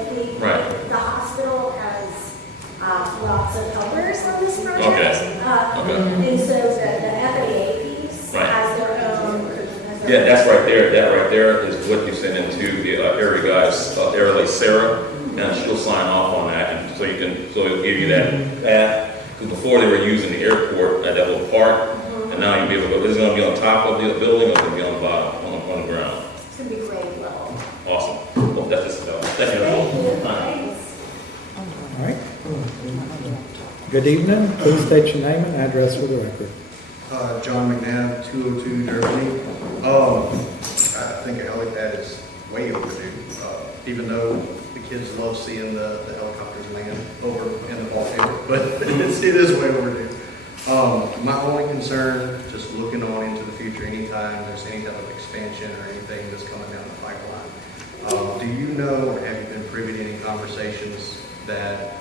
Right. the hospital has lots of helpers on this project. Okay. And so the FAA piece Right. has their own. Yeah, that's right there. That right there is what you send into the area guys, area like Sarah, and she'll sign off on that, and so it'll give you that path. Because before they were using the airport at that little park, and now you'll be able to go. Is it going to be on top of the building, or is it going to be on the bottom, on the ground? It's going to be grade level. Awesome. Well, that's just thank you. All right. Good evening. Please state your name and address for the record. John McNabb, 202 Derby. I think a helipad is way overdue, even though the kids love seeing the helicopters land over in the ball field, but it is way overdue. My only concern, just looking on into the future, anytime there's any type of expansion or anything that's coming down the pipeline, do you know or have you been privy to any conversations that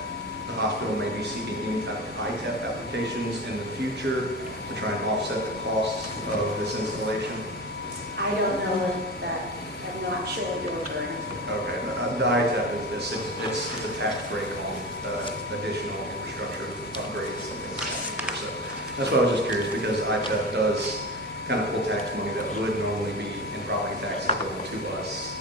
the hospital may be seeking any type of ITEP applications in the future to try and offset the costs of this installation? I don't know that. I'm not sure what you're referring to. Okay, the ITEP is this, it's a tax break on additional infrastructure upgrades and things of that nature. So that's why I was just curious, because ITEP does kind of pull tax money that would normally be in property taxes going to us,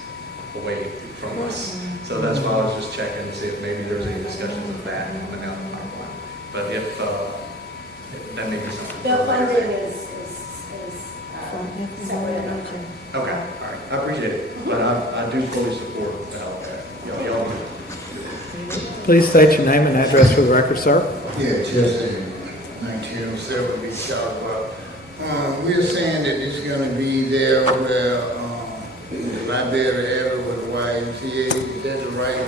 away from us. So that's why I was just checking to see if maybe there's any discussions of that coming down the pipeline. But if that may be something. The funding is separate enough. Okay, all right, I appreciate it, but I do fully support the help. Y'all do. Please state your name and address for the record, sir. Yeah, just in 1907 we talked about. We're saying that it's going to be there where the library area with the YMCA, is that the right?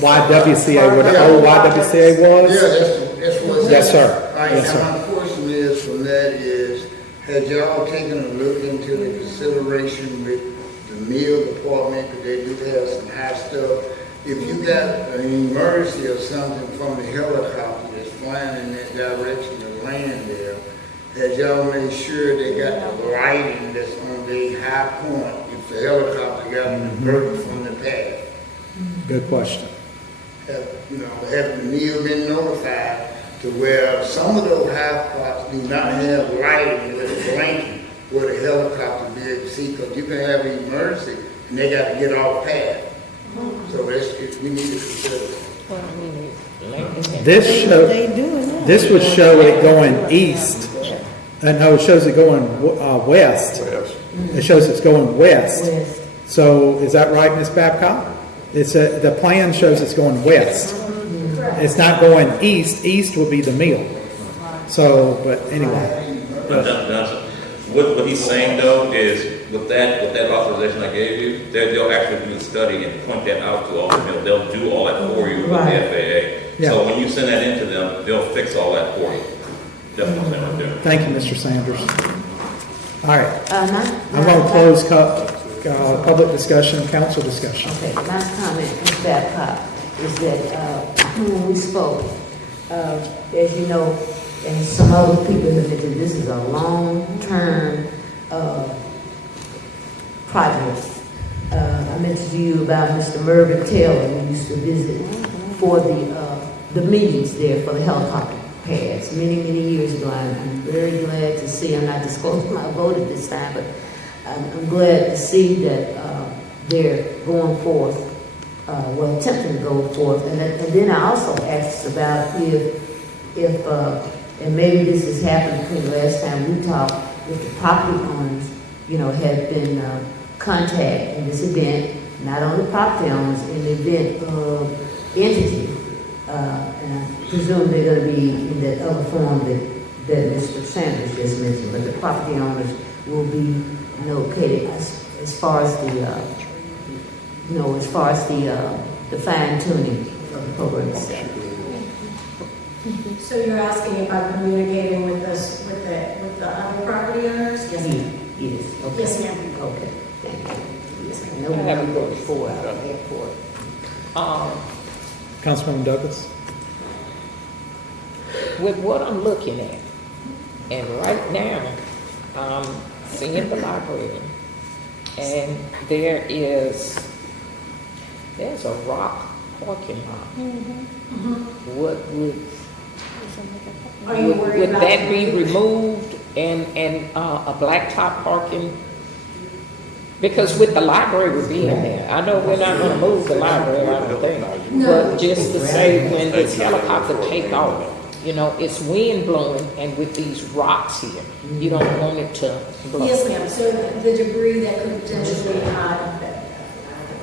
YWCA, where the old YWCA was? Yeah, that's what. Yes, sir. All right, Yes, now sir. my question is from that is, had y'all taken a look into the consideration with the meal department, because they do have some high stuff. If you got an emergency or something from the helicopter that's flying in that direction to land there, had y'all made sure they got the lighting that's on the high point if the helicopter got diverted from the path? Good question. Have the meal been notified to where some of those high spots do not have lighting with a blanket where the helicopter be able to see, because you can have an emergency and they got to get off path. So we need to consider that. This would show it going east. No, it shows it going west. It shows it's going west. So is that right, Ms. Babcock? The plan shows it's going west. It's not going east. East would be the meal. So, but anyway. What he's saying though is with that authorization I gave you, they'll actually do the study and point that out to all the mill. They'll do all that for you with the FAA. Yeah. So when you send that into them, they'll fix all that for you. Definitely right there. Thank you, Mr. Sanders. All right. I'm going to close public discussion, council discussion. Okay, my comment, Ms. Babcock, is that when we spoke, as you know, and some other people have mentioned, this is a long-term project. I mentioned to you about Mr. Mervyn Taylor, who used to visit for the meetings there for the helicopter pads many years ago. I'm very glad to see, I'm not disclosing my vote at this time, but I'm glad to see that they're going forth attempting to go forth. And then I also asked about if and maybe this has happened between the last time we talked, if the property owners, have been contacted in this event, not only property owners, in the event of entity, and I presume they're going to be in that other form that Mr. Sanders just mentioned, but the property owners will be located as far as the fine tuning of the program. So you're asking if I'm communicating with us, with the other property owners? Yes, ma'am. Yes. Okay. Yes, ma'am. Okay. Thank you. Yes, ma'am. I haven't go before out of the airport. Councilwoman Douglas? With what I'm looking at, and right now, I'm seeing the library, and there's a rock parking lot. What Are you worried would about that be the- removed and a blacktop parking? Because with the library being there, I know we're not gonna move the library, I don't think. No. But just to say, when this helicopter take off, it's wind blowing, and with these rocks here, you don't want it to blow. Yes, ma'am. So the debris that could potentially,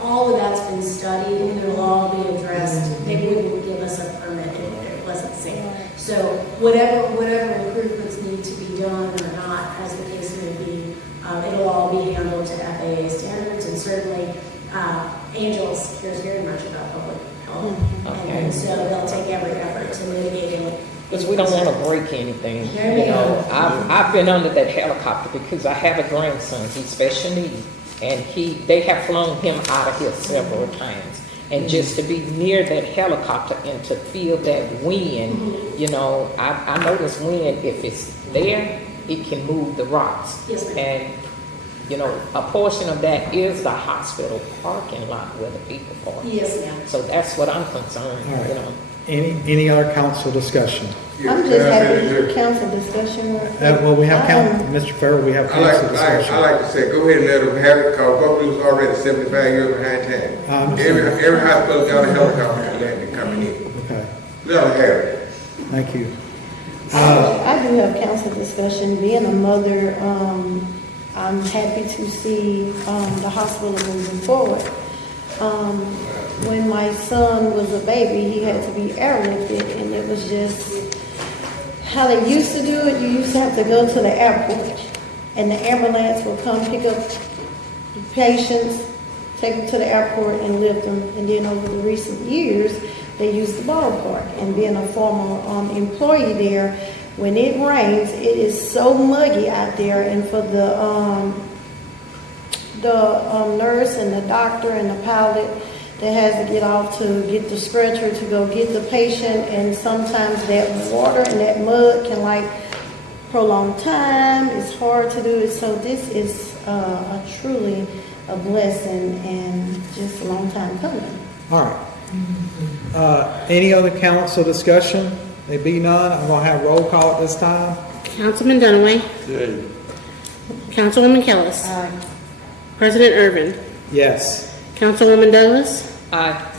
all of that's been studied, and it'll all be addressed. They wouldn't give us a permit if it wasn't safe. So whatever improvements need to be done or not, as the case may be, it'll all be handled to FAA standards, and certainly Angels cares very much about public health. Okay. And so they'll take every effort to mitigate it. Because we don't want to break anything. There we go. I've been under that helicopter because I have a grandson. He's special needs, and they have flown him out of here several times. And just to be near that helicopter and to feel that wind, I know this wind. If it's there, it can move the rocks. Yes, ma'am. And a portion of that is the hospital parking lot where the people park. Yes, ma'am. So that's what I'm concerned. All right. Any other council discussion? I'm just happy for council discussion. Well, we have Mr. Farrell, we have council discussion. I like to say, go ahead and let them have it, because Bogalusa already 75 years behind time. Every hospital got a helicopter landing coming in. Okay. Let them have it. Thank you. I do have council discussion. Being a mother, I'm happy to see the hospital moving forward. When my son was a baby, he had to be airlifted, and it was just how they used to do it. You used to have to go to the airport, and the ambulance will come pick up the patients, take them to the airport, and lift them. And then over the recent years, they used the ballpark. And being a former employee there, when it rains, it is so muggy out there, and for the nurse and the doctor and the pilot that has to get off to get the stretcher to go get the patient, and sometimes that water and that mud can prolong time. It's hard to do it. So this is truly a blessing and just a long time coming. All right. Any other council discussion? There be none. I'm going to have roll call at this time. Councilman Dunaway. Yay. Councilwoman Kellis. Aye. President Irvin. Yes. Councilwoman Douglas. Aye.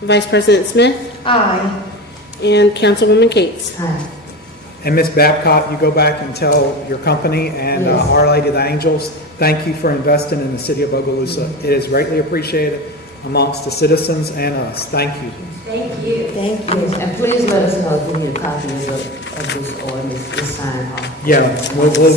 Vice President Smith. Aye. And Councilwoman Cates. Aye. And Ms. Babcock, you go back and tell your company and Our Lady of the Angels, thank you for investing in the city of Bogalusa. It is greatly appreciated amongst the citizens and us. Thank you. Thank you. Thank you. Yes, and please let us know if you need copies of this ordinance, this sign off. Yeah, we'll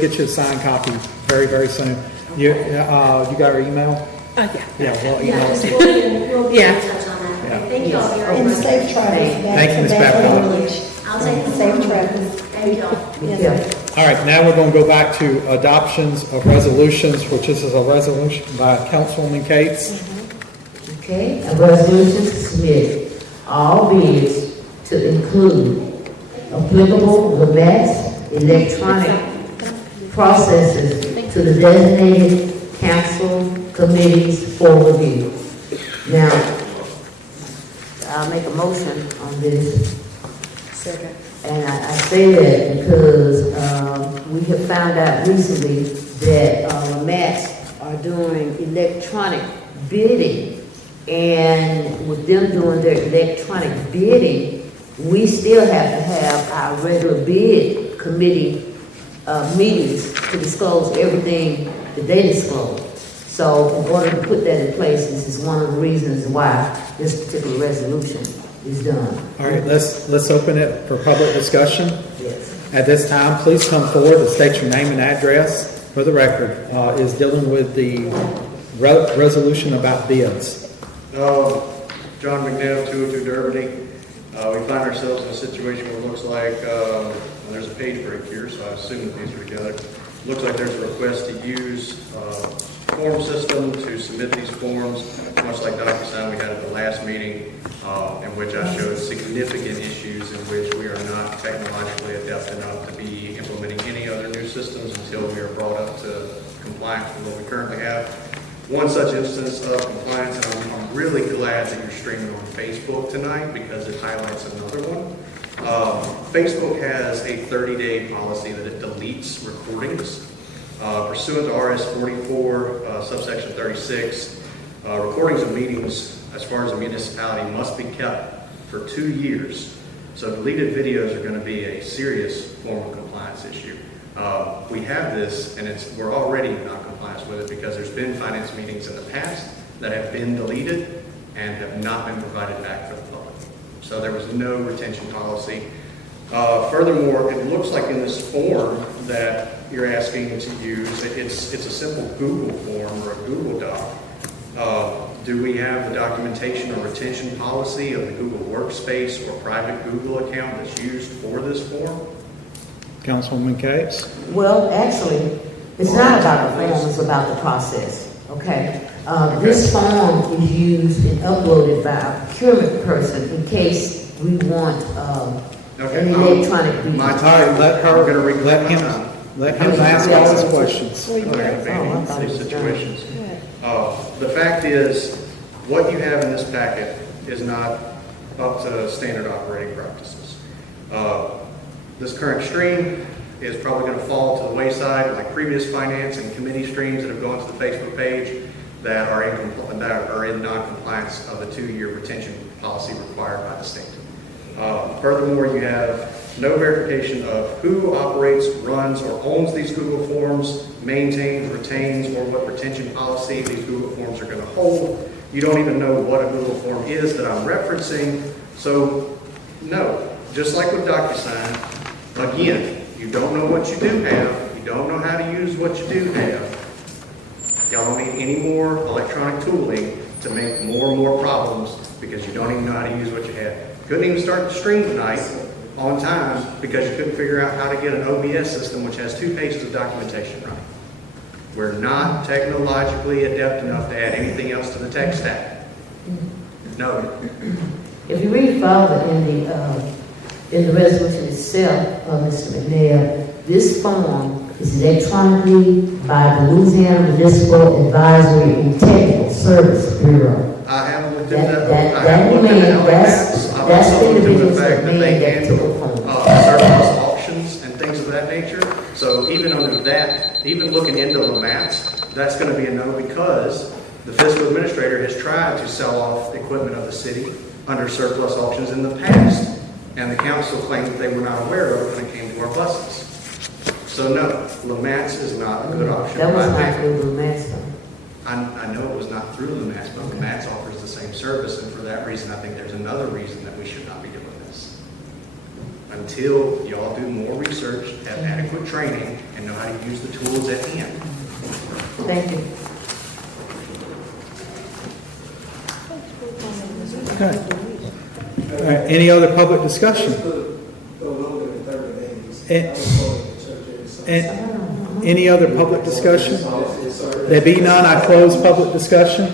get you a signed copy very, very soon. You got our email? Yeah. Yeah, we'll Yeah, email just it to you. we'll be in touch on that. Yeah. Thank you all very And much. safe travels back Thank you, to Ms. Baton Babcock. Rouge. I'll take the Safe travels. Thank you all. Yes. All right, now we're going to go back to adoptions of resolutions, which is a resolution by Councilwoman Cates. Okay, a resolution to submit all bids to include applicable LMS electronic processes to the designated council committees for review. Now, I'll make a motion on this. Second. And I say that because we have found out recently that MATs are doing electronic bidding, and with them doing their electronic bidding, we still have to have our regular bid committee meetings to disclose everything that they disclose. So in order to put that in place, this is one of the reasons why this particular resolution is done. All right, let's open it for public discussion. Yes. At this time, please come forward and state your name and address for the record. Is dealing with the resolution about bids. John McNeil, 202 Derby. We find ourselves in a situation where it looks like, there's a page break here, so I assume that these are together. Looks like there's a request to use form system to submit these forms, much like DocuSign we had at the last meeting, in which I showed significant issues in which we are not technologically adept enough to be implementing any other new systems until we are brought up to compliance with what we currently have. One such instance of compliance, and I'm really glad that you're streaming on Facebook tonight because it highlights another one. Facebook has a 30-day policy that it deletes recordings. Pursuant to RS 44, subsection 36, recordings of meetings as far as a municipality must be kept for 2 years. So deleted videos are going to be a serious form of compliance issue. We have this, and we're already in non-compliance with it because there's been finance meetings in the past that have been deleted and have not been provided back for the public. So there was no retention policy. Furthermore, it looks like in this form that you're asking to use, it's a simple Google form or a Google Doc. Do we have the documentation or retention policy of the Google Workspace or private Google account that's used for this form? Councilwoman Cates? Well, actually, it's not about the form, it's about the process, okay? This form is used and uploaded by a procurement person in case we want an electronic reading. All right, let him ask all his questions. Situations. The fact is, what you have in this packet is not up to standard operating practices. This current stream is probably going to fall to the wayside like previous finance and committee streams that have gone to the Facebook page that are in non-compliance of the 2-year retention policy required by the state. Furthermore, you have no verification of who operates, runs, or owns these Google Forms, maintains, retains, or what retention policy these Google Forms are going to hold. You don't even know what a Google Form is that I'm referencing. So, no. Just like with DocuSign, again, you don't know what you do have. You don't know how to use what you do have. Y'all don't need any more electronic tooling to make more and more problems because you don't even know how to use what you have. Couldn't even start the stream tonight on time because you couldn't figure out how to get an OBS system which has 2 pages of documentation running. We're not technologically adept enough to add anything else to the tech stack. No. If you read further in the resolution itself, Mr. McNair, this form is electronically by the Louisiana Municipal Advisory and Technical Service Bureau. I haven't looked at that. That's the individuals that made that particular form. Surplus auctions and things of that nature. So even under that, even looking into LMATs, that's going to be a no because the fiscal administrator has tried to sell off equipment of the city under surplus auctions in the past. And the council claimed that they were not aware of it when it came to our buses. So no, LMATs is not a good option. That was not through LMATs though. I know it was not through LMATs, but LMATs offers the same service, and for that reason, I think there's another reason that we should not be doing this. Until y'all do more research, have adequate training, and know how to use the tools at hand. Thank you. Okay. All right, any other public discussion? Any other public discussion? There be none, I close public discussion.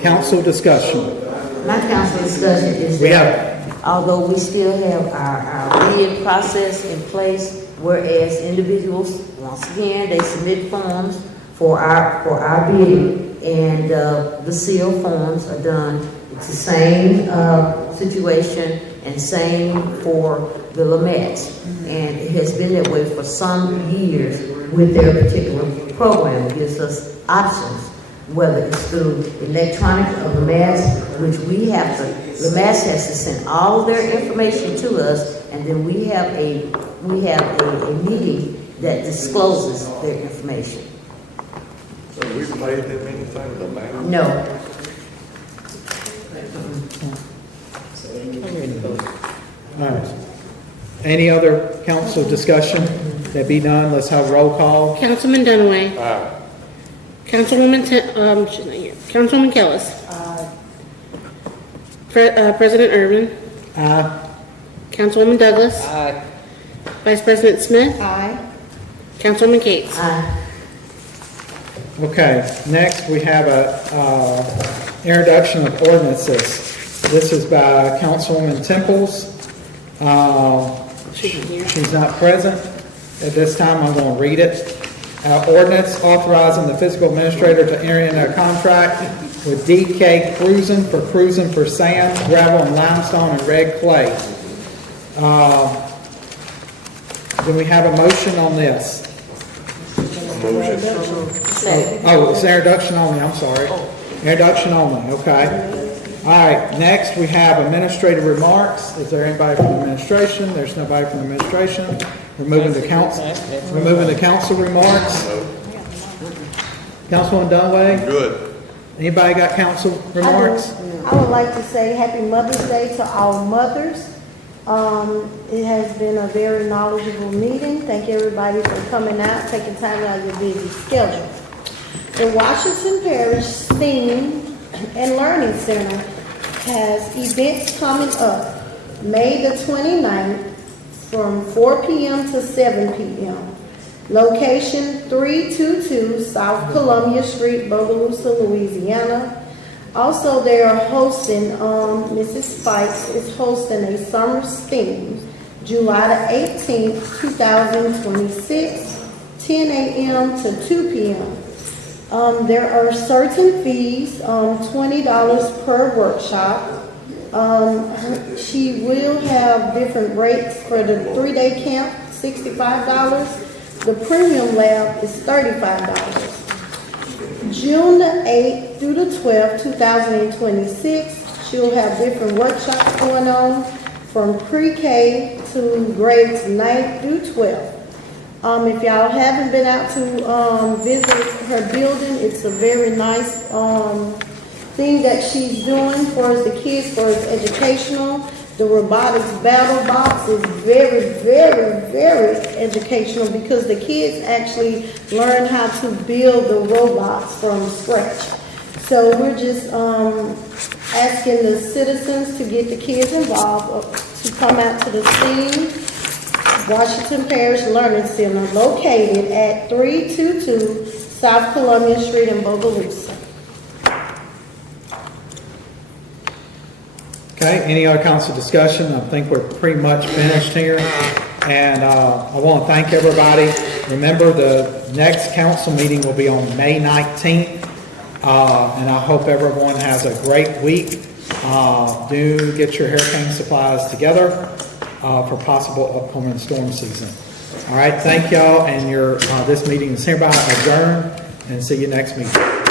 Council discussion. My council discussion is that although we still have our bidding process in place, whereas individuals, once again, they submit forms for our bidding, and the seal forms are done. It's the same situation and same for the LMATs. And it has been that way for some years with their particular program. It gives us options, whether it's through electronic or LMAS, which LMAS has to send all of their information to us, and then we have a meeting that discloses their information. So we paid them anything, the man? No. All right. Any other council discussion that be done? Let's have roll call. Councilman Dunaway. Aye. Councilwoman, she's not here. Councilwoman Kellis. President Irvin. Aye. Councilwoman Douglas. Aye. Vice President Smith. Aye. Councilwoman Cates. Aye. Okay, next we have a introduction of ordinances. This is by Councilwoman Temples. She's not present. At this time, I'm going to read it. Ordinance authorizing the fiscal administrator to enter into a contract with DK Cruising for sand, gravel, and limestone and red clay. Do we have a motion on this? Oh, it's introduction only, I'm sorry. Introduction only, okay. All right, next we have administrative remarks. Is there anybody from the administration? There's nobody from the administration. We're moving to council remarks. Councilwoman Dunaway? Good. Anybody got council remarks? I would like to say Happy Mother's Day to all mothers. It has been a very knowledgeable meeting. Thank everybody for coming out, taking time out of your busy schedule. The Washington Parish STEAM and Learning Center has events coming up May the 29th from 4 p.m. to 7 p.m. Location 322 South Columbia Street, Bogalusa, Louisiana. Also, they are hosting, Mrs. Spikes is hosting a summer STEAM, July the 18th, 2026, 10 a.m. to 2 p.m. There are certain fees, $20 per workshop. She will have different rates for the 3-day camp, $65. The premium lab is $35. June the 8th through the 12th, 2026, she'll have different workshops going on from pre-K to grades 9 through 12. If y'all haven't been out to visit her building, it's a very nice thing that she's doing for the kids, for its educational. The robotics battle box is very, very, very educational because the kids actually learn how to build the robots from scratch. So we're just asking the citizens to get the kids involved, to come out to the STEAM Washington Parish Learning Center located at 322 South Columbia Street in Bogalusa. Okay, any other council discussion? I think we're pretty much finished here. And I want to thank everybody. Remember, the next council meeting will be on May 19th. And I hope everyone has a great week. Do get your hurricane supplies together for possible upcoming storm season. All right, thank y'all. And this meeting is hereby adjourned. And see you next meeting.